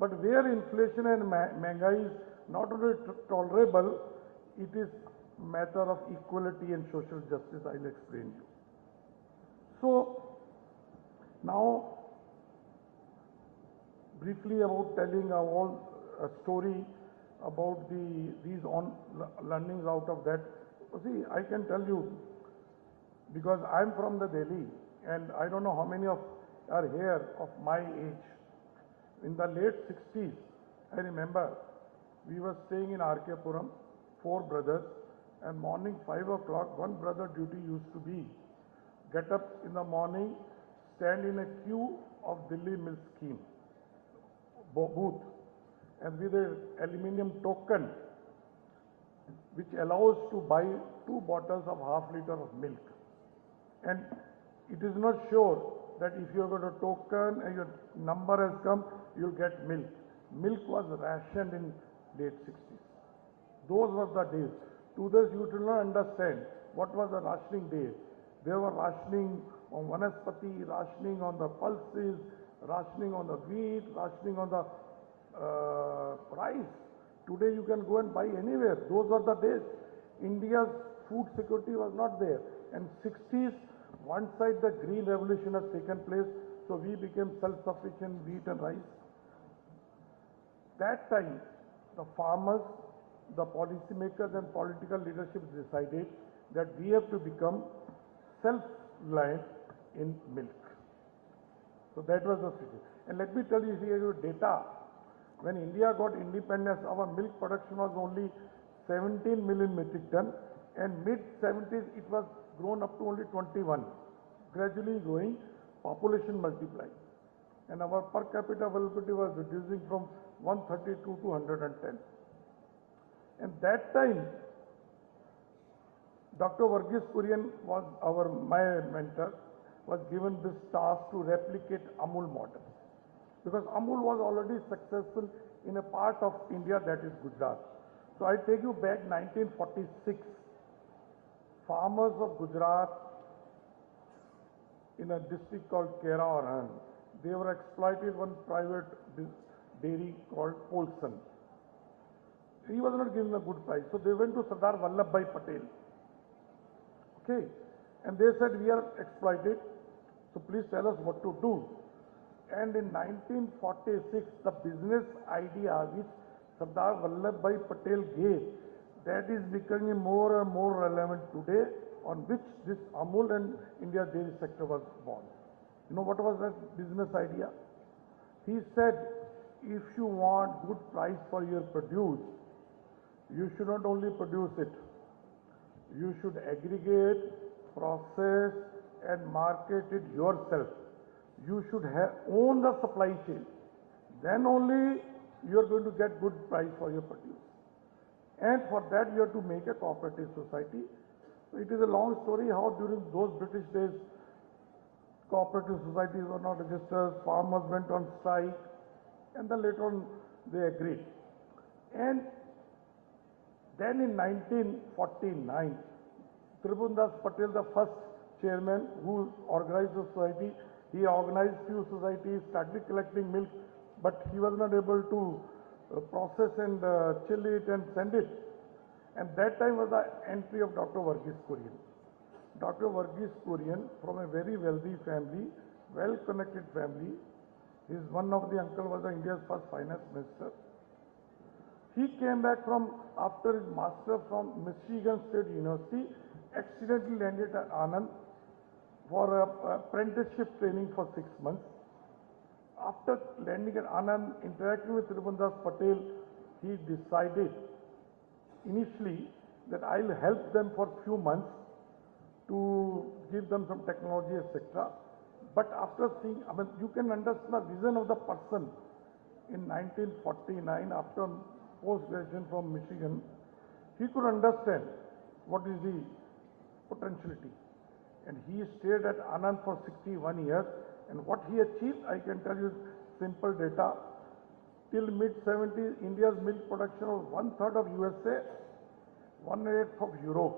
but where inflation and महंगाई is not only tolerable, it is matter of equality and social justice. I'll explain you. So now briefly about telling a story about these learnings out of that. See, I can tell you, because I'm from the Delhi, and I don't know how many of are here of my age. In the late 60s, I remember we were staying in R.K. Puram, 4 brothers, and morning 5 o'clock, one brother duty used to be get up in the morning, stand in a queue of Delhi Mill Scheme booth, and with an aluminium token which allows to buy 2 bottles of half liter of milk. And it is not sure that if you have got a token and your number has come, you'll get milk. Milk was rationed in late 60s. Those were the days. Today you do not understand what was the rationing day. There were rationing on vanaspati, rationing on the pulses, rationing on the wheat, rationing on the rice. Today you can go and buy anywhere. Those were the days. India's food security was not there. And 60s, one side the green revolution has taken place, so we became self-sufficient wheat and rice. That time, the farmers, the policymakers and political leadership decided that we have to become self-reliant in milk. So that was the situation. And let me tell you here your data. When India got independence, our milk production was only 17 million metric ton, and mid-70s it was grown up to only 21. Gradually growing, population multiplied. And our per capita availability was reducing from 132 to 110. And that time, Dr. Varghese Kurian was my mentor, was given this task to replicate Amul model. Because Amul was already successful in a part of India, that is Gujarat. So I take you back 1946. Farmers of Gujarat in a district called Kera or Han, they were exploited one private dairy called Polson. He was not giving a good price. So they went to Sardar Vallabhbhai Patel. Okay. And they said, we are exploited. So please tell us what to do. And in 1946, the business idea which Sardar Vallabhbhai Patel gave, that is becoming more and more relevant today, on which this Amul and India dairy sector was born. You know what was that business idea? He said, if you want good price for your produce, you should not only produce it, you should aggregate, process and market it yourself. You should own the supply chain. Then only you are going to get good price for your produce. And for that you have to make a cooperative society. So it is a long story how during those British days, cooperative societies were not registered, farmers went on strike, and then later on they agreed. And then in 1949, Tribhuvandas Patel, the first chairman who organized the society, he organized few societies, started collecting milk, but he was not able to process and chill it and send it. And that time was the entry of Dr. Varghese Kurian. Dr. Varghese Kurian, from a very wealthy family, well-connected family, one of the uncle was India's first finance minister. He came back after his master from Michigan State University, accidentally landed at Anand for apprenticeship training for 6 months. After landing at Anand, interacting with Tribhuvandas Patel, he decided initially that I'll help them for few months to give them some technology, etc. But after seeing, you can understand the vision of the person. In 1949, after post-graduation from Michigan, he could understand what is the potentiality. And he stayed at Anand for 61 years. And what he achieved, I can tell you simple data. Till mid-70s, India's milk production was 1/3 of USA, 1/8 of Europe.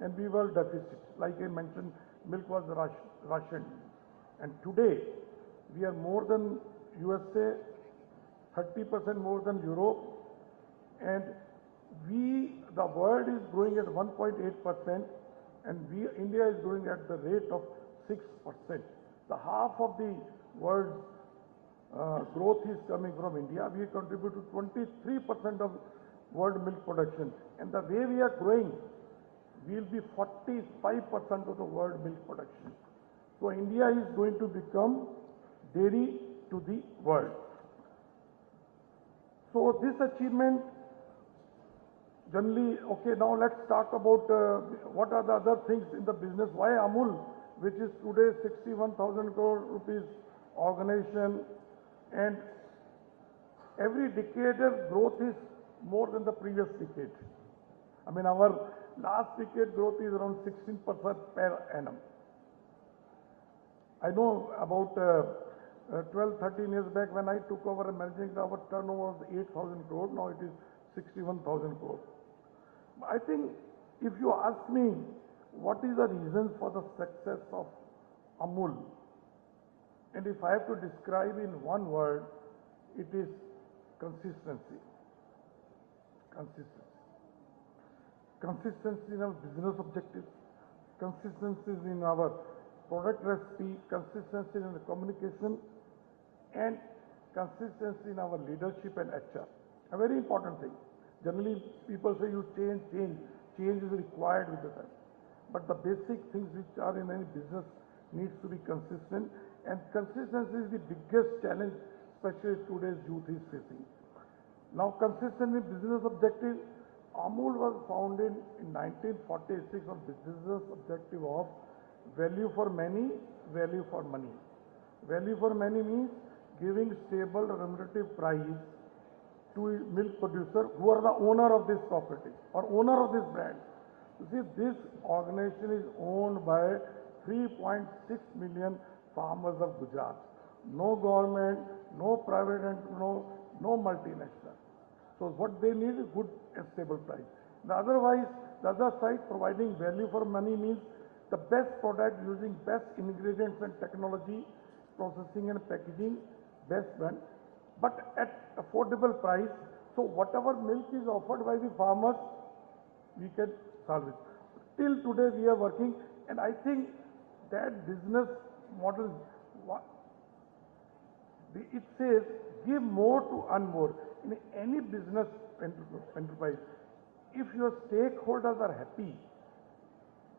And we were deficit. Like I mentioned, milk was rationed. And today, we are more than USA, 30% more than Europe. And the world is growing at 1.8%, and India is growing at the rate of 6%. The half of the world's growth is coming from India. We contribute to 23% of world milk production. And the way we are growing, we will be 45% of the world milk production. So India is going to become dairy to the world. So this achievement, generally, okay, now let's talk about what are the other things in the business. Why Amul, which is today 61,000 crore rupees organization, and every decade growth is more than the previous decade. Our last decade growth is around 16% per annum. I know about 12, 13 years back when I took over managing, our turnover was 8,000 crore. Now it is 61,000 crore. I think if you ask me what is the reason for the success of Amul, and if I have to describe in one word, it is consistency. Consistency. Consistency in our business objectives, consistency in our product recipe, consistency in the communication, and consistency in our leadership and HR. A very important thing. Generally, people say you change. Change is required with the time. But the basic things which are in any business needs to be consistent, and consistency is the biggest challenge, especially today's youth is facing. Now, consistent in business objective, Amul was founded in 1946 on business objective of value for many, value for money. Value for money means giving stable remunerative price to a milk producer who are the owner of this cooperative or owner of this brand. You see, this organization is owned by 3.6 million farmers of Gujarat. No government, no private entrepreneur, no multinational. So what they need is good and stable price. Otherwise, the other side, providing value for money means the best product using best ingredients and technology, processing and packaging, best brand. but at affordable price. So whatever milk is offered by the farmers, we can solve it. Till today we are working, and I think that business model, it says give more to earn more. In any business enterprise, if your stakeholders are happy,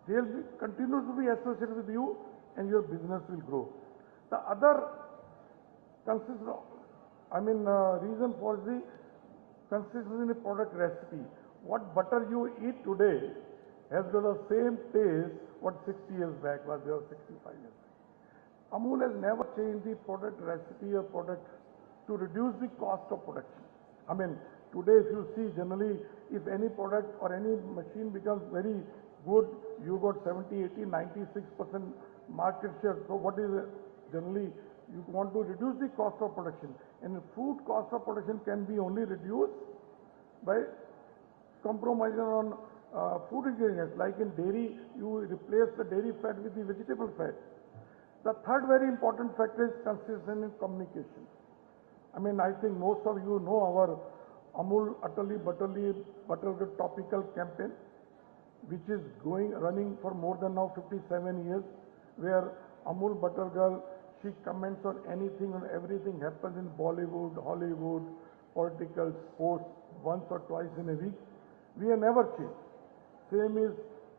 they'll continue to be associated with you and your business will grow. The other reason for the consistency in the product recipe. What butter you eat today has got the same taste what 60 years back was there, 65 years back. Amul has never changed the product recipe or product to reduce the cost of production. I mean, today if you see generally, if any product or any machine becomes very good, you got 70, 80, 96% market share. So what is generally, you want to reduce the cost of production. And the food cost of production can be only reduced by compromising on food ingredients. Like in dairy, you replace the dairy fat with the vegetable fat. The third very important factor is consistent in communication. I mean, I think most of you know our Amul Utterly Butterly Buttergirl topical campaign, which is running for more than now 57 years, where Amul Buttergirl, she comments on anything and everything happens in Bollywood, Hollywood, political, sports, once or twice in a week. We have never changed. Same is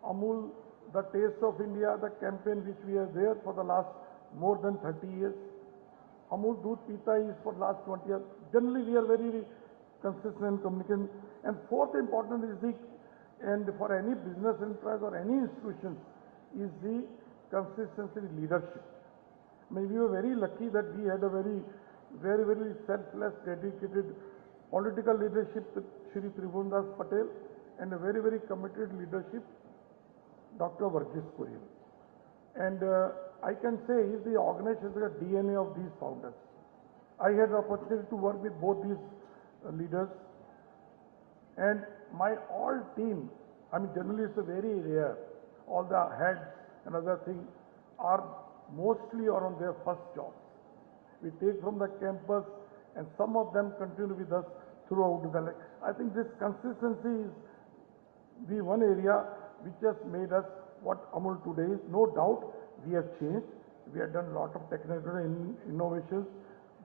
Amul, the Taste of India, the campaign which we are there for the last more than 30 years. Amul Doodh Pita is for last 20 years. Generally, we are very consistent in communication. And fourth important is and for any business enterprise or any institution, is the consistency in leadership. I mean, we were very lucky that we had a very selfless, dedicated political leadership with Shri Tribhuvandas Patel and a very committed leadership, Dr. Varghese Kurian. And I can say the organization has the DNA of these founders. I had the opportunity to work with both these leaders, and my all team, I mean generally it's a very rare, all the heads and other things are mostly on their first jobs. We take from the campus and some of them continue with us throughout the life. I think this consistency is the one area which has made us what Amul today is. No doubt we have changed. We have done a lot of technical innovations.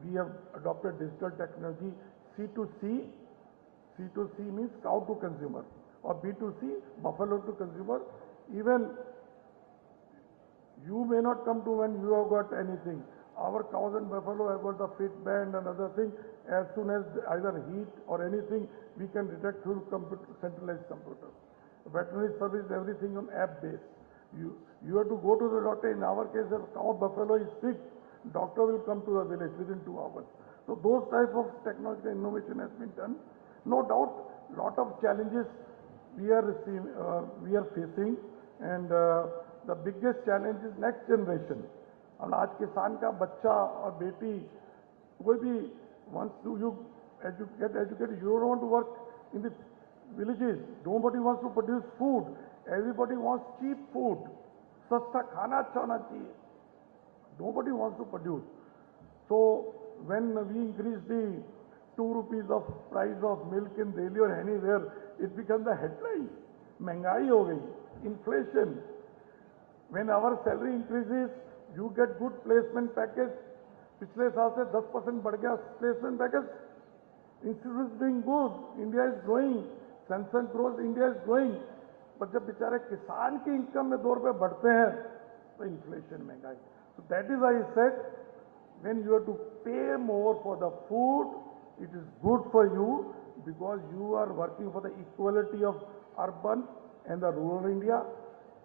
We have adopted digital technology. C2C means cow to consumer, or B2C, buffalo to consumer. Even you may not come to when you have got anything. Our cows and buffalo have got the fit band and other thing. As soon as either heat or anything, we can detect through centralized computer. Veterinary service, everything on app based. You have to go to the doctor. In our case, if cow buffalo is sick, doctor will come to the village within 2 hours. So those type of technological innovation has been done. No doubt, lot of challenges we are facing, and the biggest challenge is next generation. And आज किसान का बच्चा और बेटी कोई भी once you get educated, you don't want to work in the villages. Nobody wants to produce food. Everybody wants cheap food. सस्ता खाना अच्छा होना चाहिए. Nobody wants to produce. So when we increase the 2 rupees of price of milk in Delhi or anywhere, it becomes the headline. महंगाई हो गई, inflation. When our salary increases, you get good placement package. पिछले साल से 10% बढ़ गया placement package. Institute is doing good. India is growing. Census grows. India is growing. पर जब बेचारे किसान की income में 2 रुपए बढ़ते हैं, तो inflation महंगाई. So that is why I said, when you have to pay more for the food, it is good for you because you are working for the equality of urban and the rural India.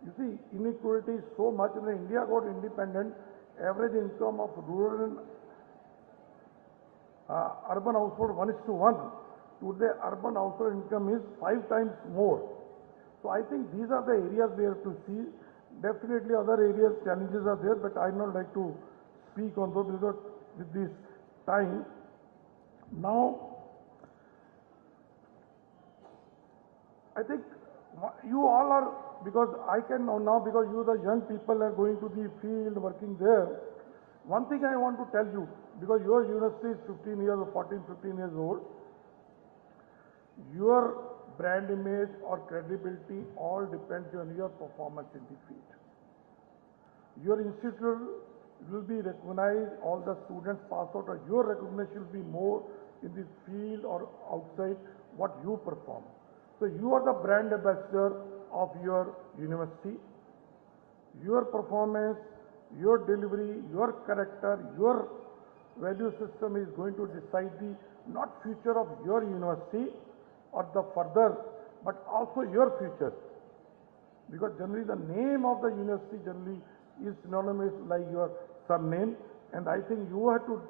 You see, inequality is so much. When India got independent, average income of rural and urban household 1:1. Today, urban household income is 5 times more. So I think these are the areas we have to see. Definitely other areas, challenges are there, but I don't like to speak on those because with this time. Now, I think you all are, because I can now, because you the young people are going to the field, working there. One thing I want to tell you, because your university is 15 years or 14, 15 years old, your brand image or credibility all depends on your performance in the field. Your institute will be recognized, all the students pass out, or your recognition will be more in the field or outside what you perform. So you are the brand ambassador of your university. Your performance, your delivery, your character, your value system is going to decide the not future of your university or the further, but also your future. Because generally the name of the university generally is synonymous like your surname, and I think you have to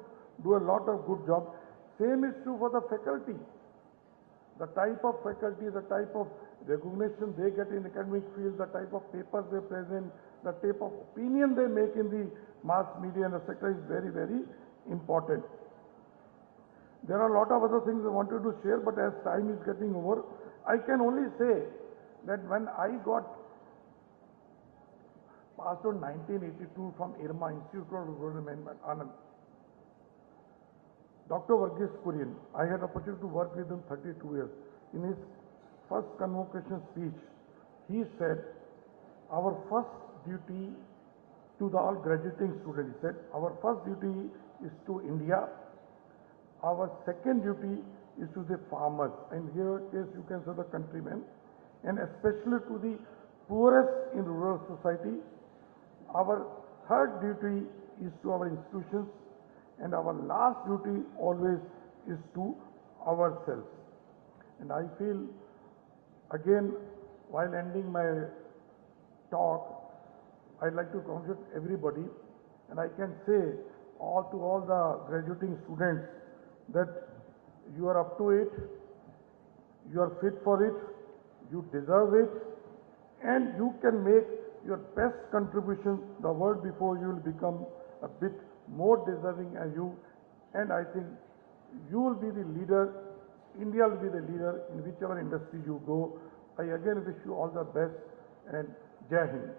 do a lot of good job. Same is true for the faculty. The type of faculty, the type of recognition they get in academic field, the type of papers they present, the type of opinion they make in the mass media and etc. is very, very important. There are a lot of other things I wanted to share, but as time is getting over, I can only say that when I got passed on 1982 from IRMA, Institute of Rural Development, Anand, Dr. Varghese Kurian, I had opportunity to work with him 32 years. In his first convocation speech, he said, our first duty to the all graduating students, he said, our first duty is to India, our second duty is to the farmers, and here case you can say the countrymen, and especially to the poorest in rural society. Our third duty is to our institutions, and our last duty always is to ourselves. And I feel, again, while ending my talk, I'd like to congratulate everybody, and I can say to all the graduating students that you are up to it, you are fit for it, you deserve it, and you can make your best contribution. The world before you will become a bit more deserving as you, and I think you will be the leader, India will be the leader in whichever industry you go. I again wish you all the best, and Jai Hind.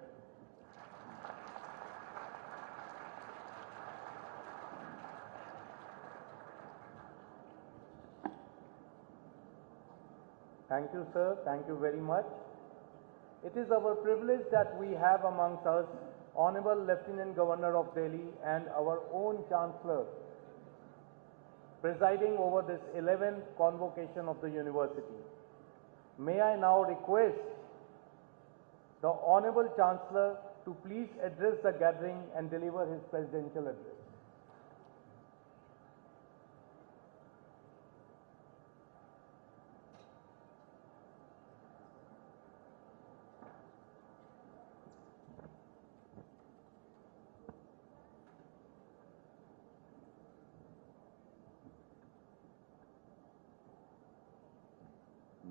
Thank you, sir. Thank you very much. It is our privilege that we have amongst us Hon'ble Lieutenant Governor of Delhi and our own Chancellor presiding over this 11th convocation of the university. May I now request the Honorable Chancellor to please address the gathering and deliver his presidential address.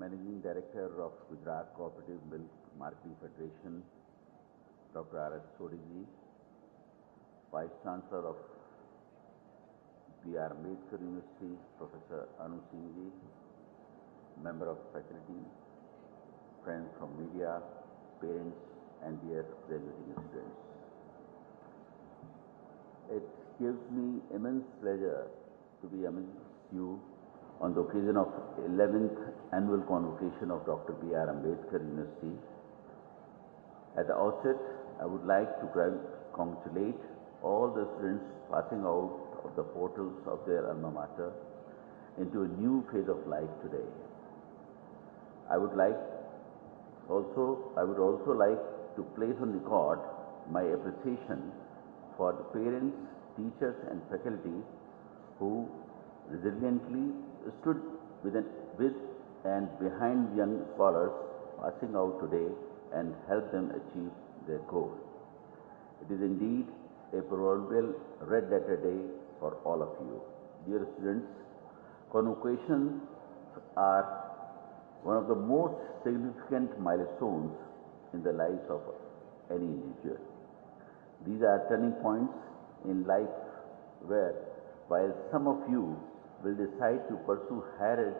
Managing Director of Gujarat Cooperative Milk Marketing Federation, Dr. R.S. Sodiji, Vice Chancellor of B.R. Ambedkar University, Professor Anu Singhji, Member of Faculty, friends from media, parents, and dear graduating students. It gives me immense pleasure to be amidst you on the occasion of 11th Annual Convocation of Dr. B.R. Ambedkar University. At the outset, I would like to congratulate all the students passing out of the portals of their alma mater into a new phase of life today. I would also like to place on record my appreciation for the parents, teachers, and faculty who resiliently stood with and behind young scholars passing out today and helped them achieve their goal. It is indeed a proverbial red letter day for all of you. Dear students, convocations are one of the most significant milestones in the lives of any individual. These are turning points in life where, while some of you will decide to pursue higher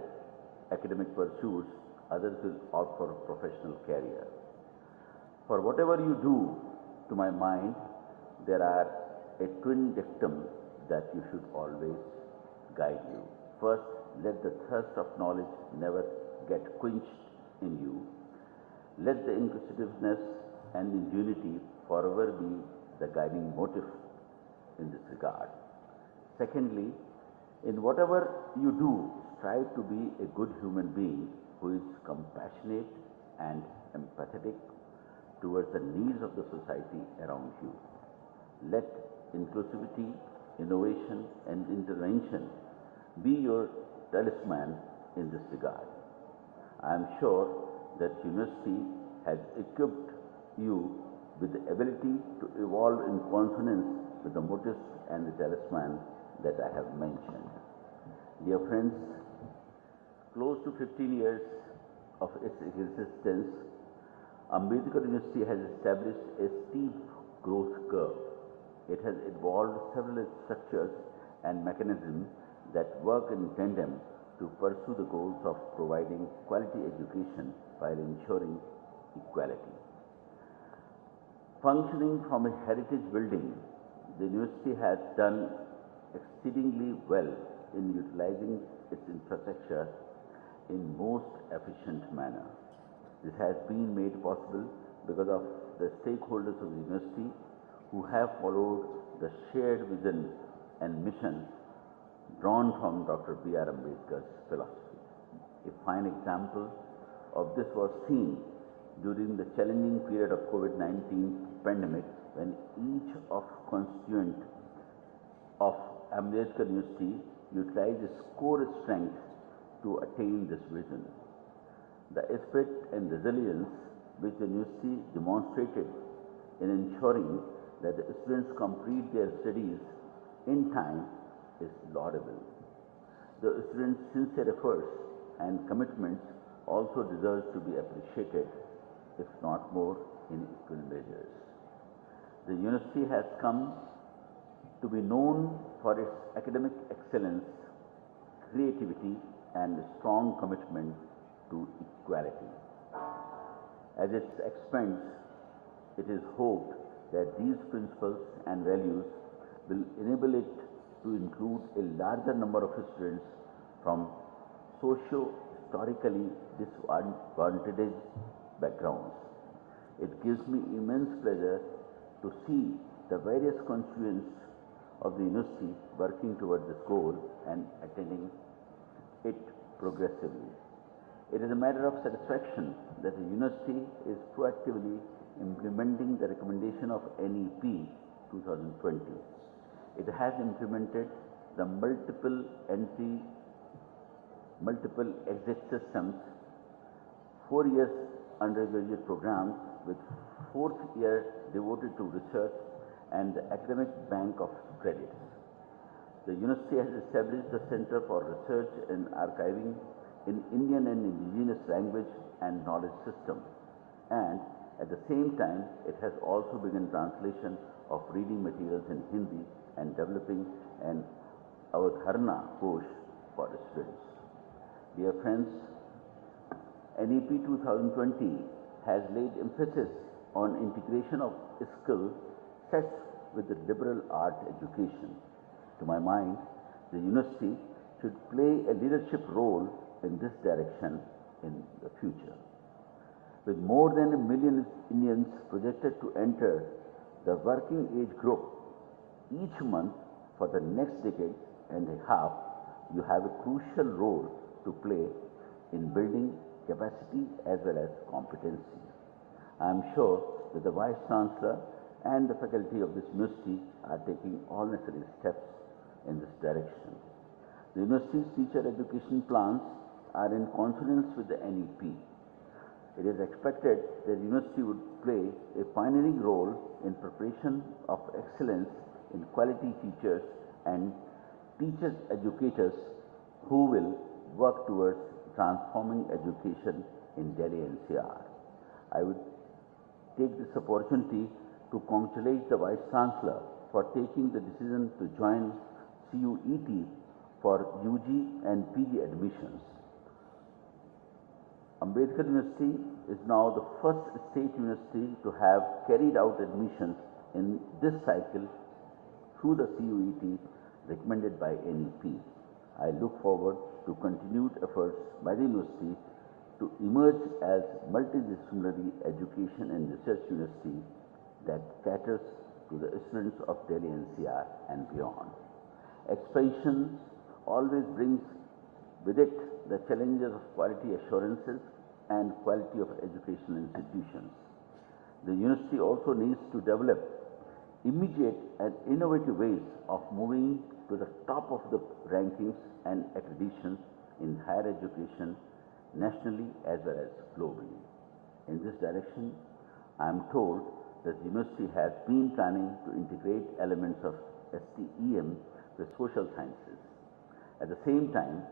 academic pursuits, others will opt for a professional career. For whatever you do, to my mind, there are a twin dictum that you should always guide you. First, let the thirst of knowledge never get quenched in you. Let the inquisitiveness and ingenuity forever be the guiding motive in this regard. Secondly, in whatever you do, strive to be a good human being who is compassionate and empathetic towards the needs of the society around you. Let inclusivity, innovation and intervention be your talisman in this regard. I am sure that university has equipped you with the ability to evolve in consonance with the motives and the talisman that I have mentioned. Dear friends, close to 15 years of its existence, Ambedkar University has established a steep growth curve. It has evolved several structures and mechanisms that work in tandem to pursue the goals of providing quality education while ensuring equality. Functioning from a heritage building, the university has done exceedingly well in utilizing its infrastructure in most efficient manner. This has been made possible because of the stakeholders of the university who have followed the shared vision and mission drawn from Dr. B.R. Ambedkar's philosophy. A fine example of this was seen during the challenging period of COVID-19 pandemic, when each of constituent of Ambedkar University utilized its core strength to attain this vision. The spirit and resilience which the university demonstrated in ensuring that the students complete their studies in time is laudable. The students' sincere efforts and commitments also deserve to be appreciated, if not more, in equal measures. The university has come to be known for its academic excellence, creativity, and strong commitment to equality. As it expands, it is hoped that these principles and values will enable it to include a larger number of students from socio-historically disadvantaged backgrounds. It gives me immense pleasure to see the various constituents of the university working towards this goal and attaining it progressively. It is a matter of satisfaction that the university is proactively implementing the recommendation of NEP 2020. It has implemented the multiple entry, multiple exit systems, 4 years undergraduate programs with 4th year devoted to research and the academic bank of credits. The university has established the Center for Research and Archiving in Indian and Indigenous Language and Knowledge System, and at the same time it has also begun translation of reading materials in Hindi and developing an Avadharana course for students. Dear friends, NEP 2020 has laid emphasis on integration of skill sets with the liberal art education. To my mind, the university should play a leadership role in this direction in the future. With more than 1 million Indians projected to enter the working age group each month for the next decade and a half, you have a crucial role to play in building capacity as well as competency. I am sure that the Vice Chancellor and the faculty of this university are taking all necessary steps in this direction. The university's teacher education plans are in consonance with the NEP. It is expected that the university would play a pioneering role in preparation of excellence in quality teachers and teacher educators who will work towards transforming education in Delhi NCR. I would take this opportunity to congratulate the Vice Chancellor for taking the decision to join CUET for UG and PG admissions. Ambedkar University is now the first state university to have carried out admissions in this cycle through the CUET recommended by NEP. I look forward to continued efforts by the university to emerge as multidisciplinary education and research university that caters to the students of Delhi NCR and beyond. Expansion always brings with it the challenges of quality assurances and quality of educational institutions. The university also needs to develop immediate and innovative ways of moving to the top of the rankings and accreditations in higher education nationally as well as globally. In this direction, I am told that the university has been planning to integrate elements of STEM with social sciences. At the same time,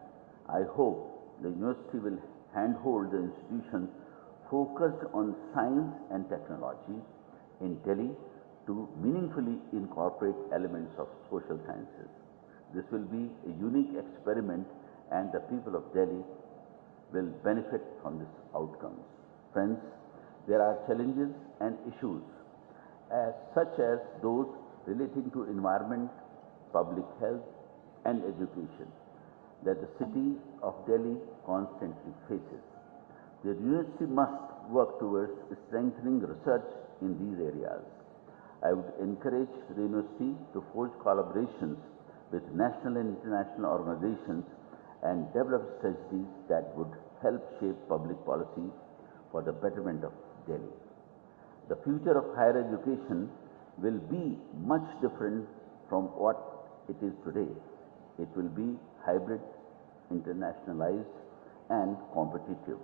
I hope the university will handhold the institutions focused on science and technology in Delhi to meaningfully incorporate elements of social sciences. This will be a unique experiment and the people of Delhi will benefit from these outcomes. Friends, there are challenges and issues such as those relating to environment, public health and education that the city of Delhi constantly faces. The university must work towards strengthening research in these areas. I would encourage the university to forge collaborations with national and international organizations and develop strategies that would help shape public policy for the betterment of Delhi. The future of higher education will be much different from what it is today. It will be hybrid, internationalized and competitive.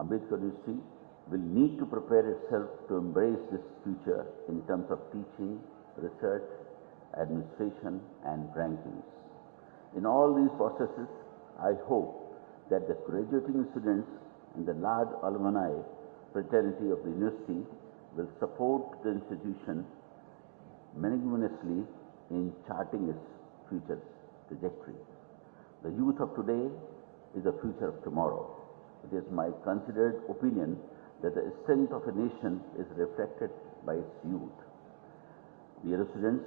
Ambedkar University will need to prepare itself to embrace this future in terms of teaching, research, administration and rankings. In all these processes, I hope that the graduating students and the large alumni fraternity of the university will support the institution magnanimously in charting its future trajectory. The youth of today is the future of tomorrow. It is my considered opinion that the strength of a nation is reflected by its youth. Dear students,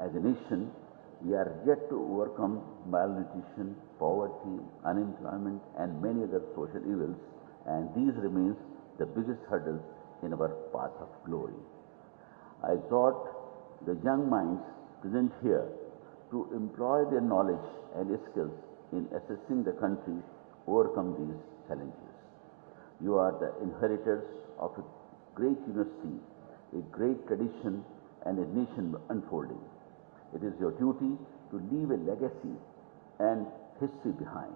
as a nation, we are yet to overcome malnutrition, poverty, unemployment and many other social evils, and these remains the biggest hurdles in our path of glory. I exhort the young minds present here to employ their knowledge and skills in assisting the country overcome these challenges. You are the inheritors of a great university, a great tradition and a nation unfolding. It is your duty to leave a legacy and history behind.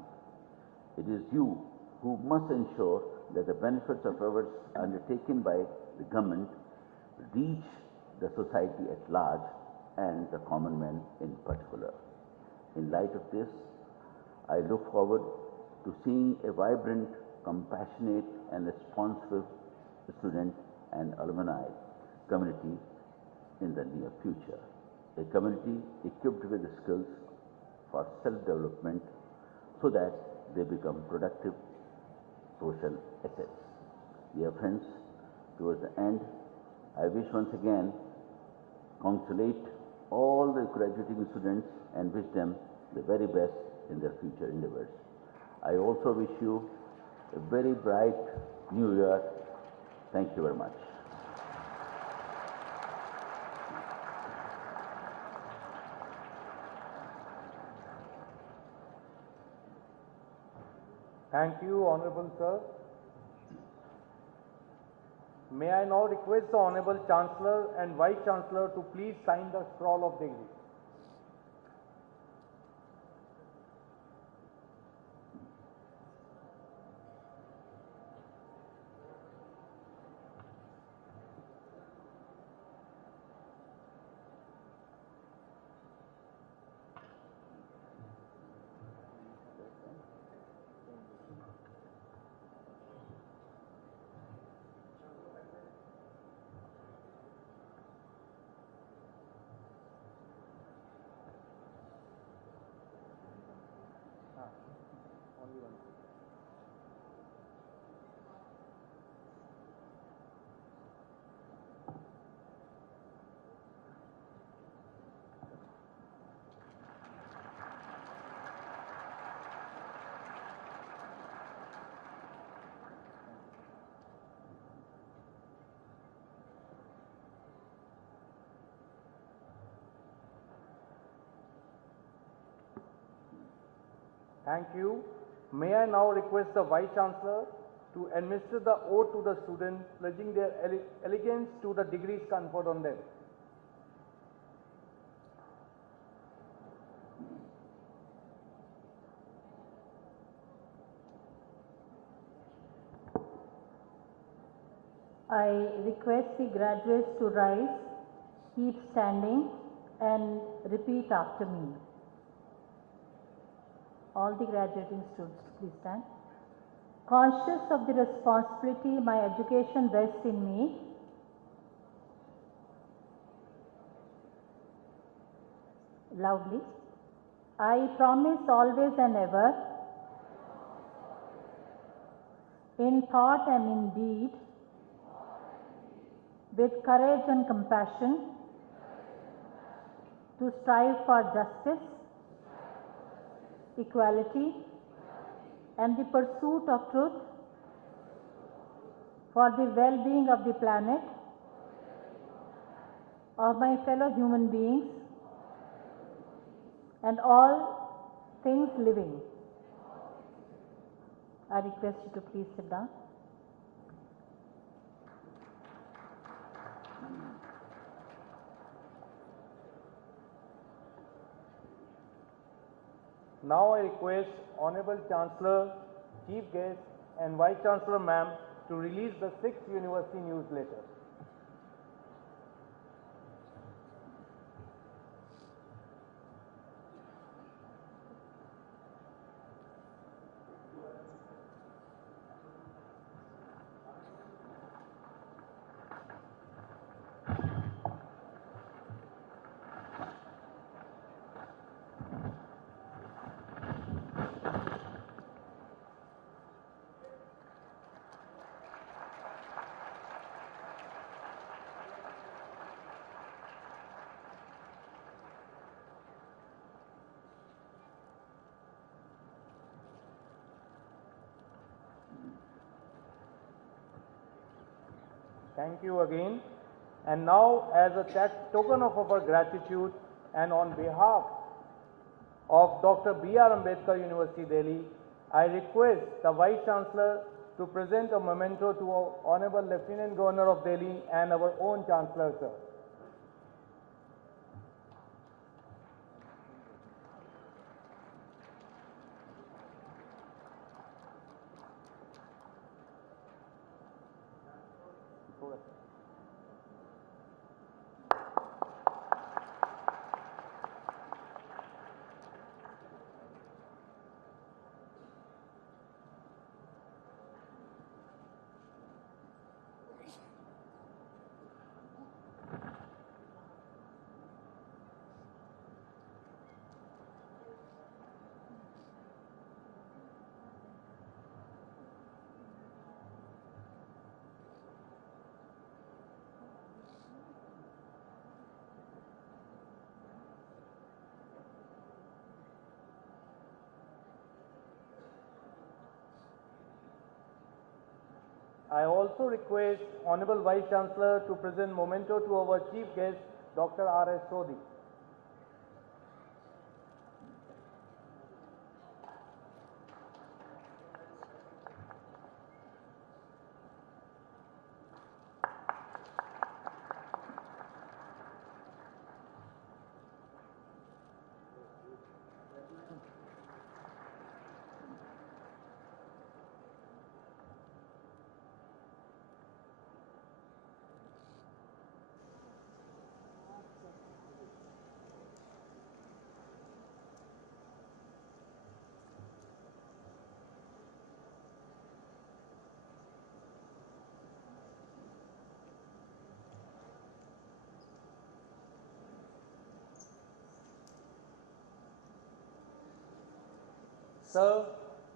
It is you who must ensure that the benefits of efforts undertaken by the government reach the society at large and the common man in particular. In light of this, I look forward to seeing a vibrant, compassionate and responsive student and alumni community in the near future. A community equipped with skills for self-development so that they become productive social assets. Dear friends, towards the end, I wish once again congratulate all the graduating students and wish them the very best in their future endeavors. I also wish you a very bright new year. Thank you very much. Thank you, Honorable Sir. May I now request the Honorable Chancellor and Vice Chancellor to please sign the scroll of degree. Thank you. May I now request the Vice Chancellor to administer the oath to the students, pledging their allegiance to the degrees conferred on them. I request the graduates to rise, keep standing, and repeat after me. All the graduating students, please stand. Conscious of the responsibility my education rests in me, loudly, I promise always and ever, in thought and in deed, with courage and compassion, to strive for justice, equality, and the pursuit of truth for the well-being of the planet, of my fellow human beings, and all things living. I request you to please sit down. Now I request Honorable Chancellor, Chief Guest and Vice Chancellor Ma'am to release the 6th University newsletter. Thank you again. And now, as a token of our gratitude and on behalf of Dr. B.R. Ambedkar University, Delhi, I request the Vice Chancellor to present a memento to our Honorable Lieutenant Governor of Delhi and our own Chancellor, sir. I also request Honorable Vice Chancellor to present memento to our Chief Guest, Dr. R.S. Sodhi. Sir,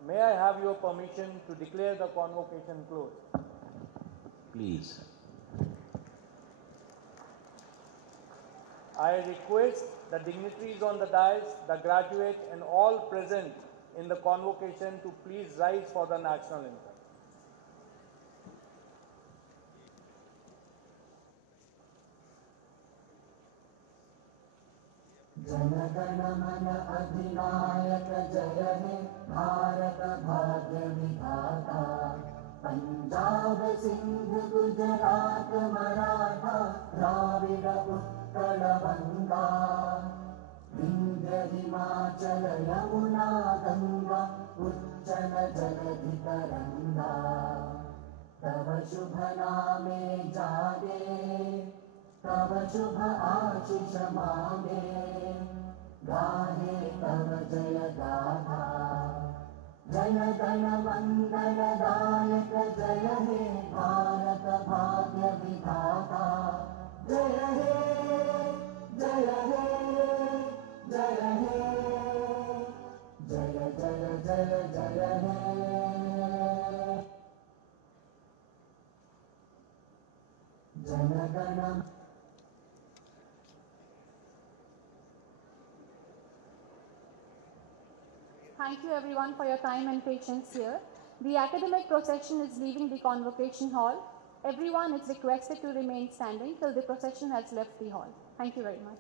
may I have your permission to declare the convocation closed? Please. I request the dignitaries on the dais, the graduates and all present in the convocation to please rise for the national anthem. जनगण मन अधिनायक जय हे भारत भाग्य विधाता पंजाब सिंध गुजरात मराठा द्राविड उत्कल बंगा विंध्य हिमाचल यमुना गंगा उच्चल जलधि तरंगा तव शुभ नामे जागे तव शुभ आशीष मांगे गाहे तव जय गाथा जन गण मंगल दायक जय हे भारत भाग्य विधाता जय हे जय हे जय हे जय जय जय जय हे Jana Gana Thank you everyone for your time and patience here. The academic procession is leaving the convocation hall. Everyone is requested to remain standing till the procession has left the hall. Thank you very much.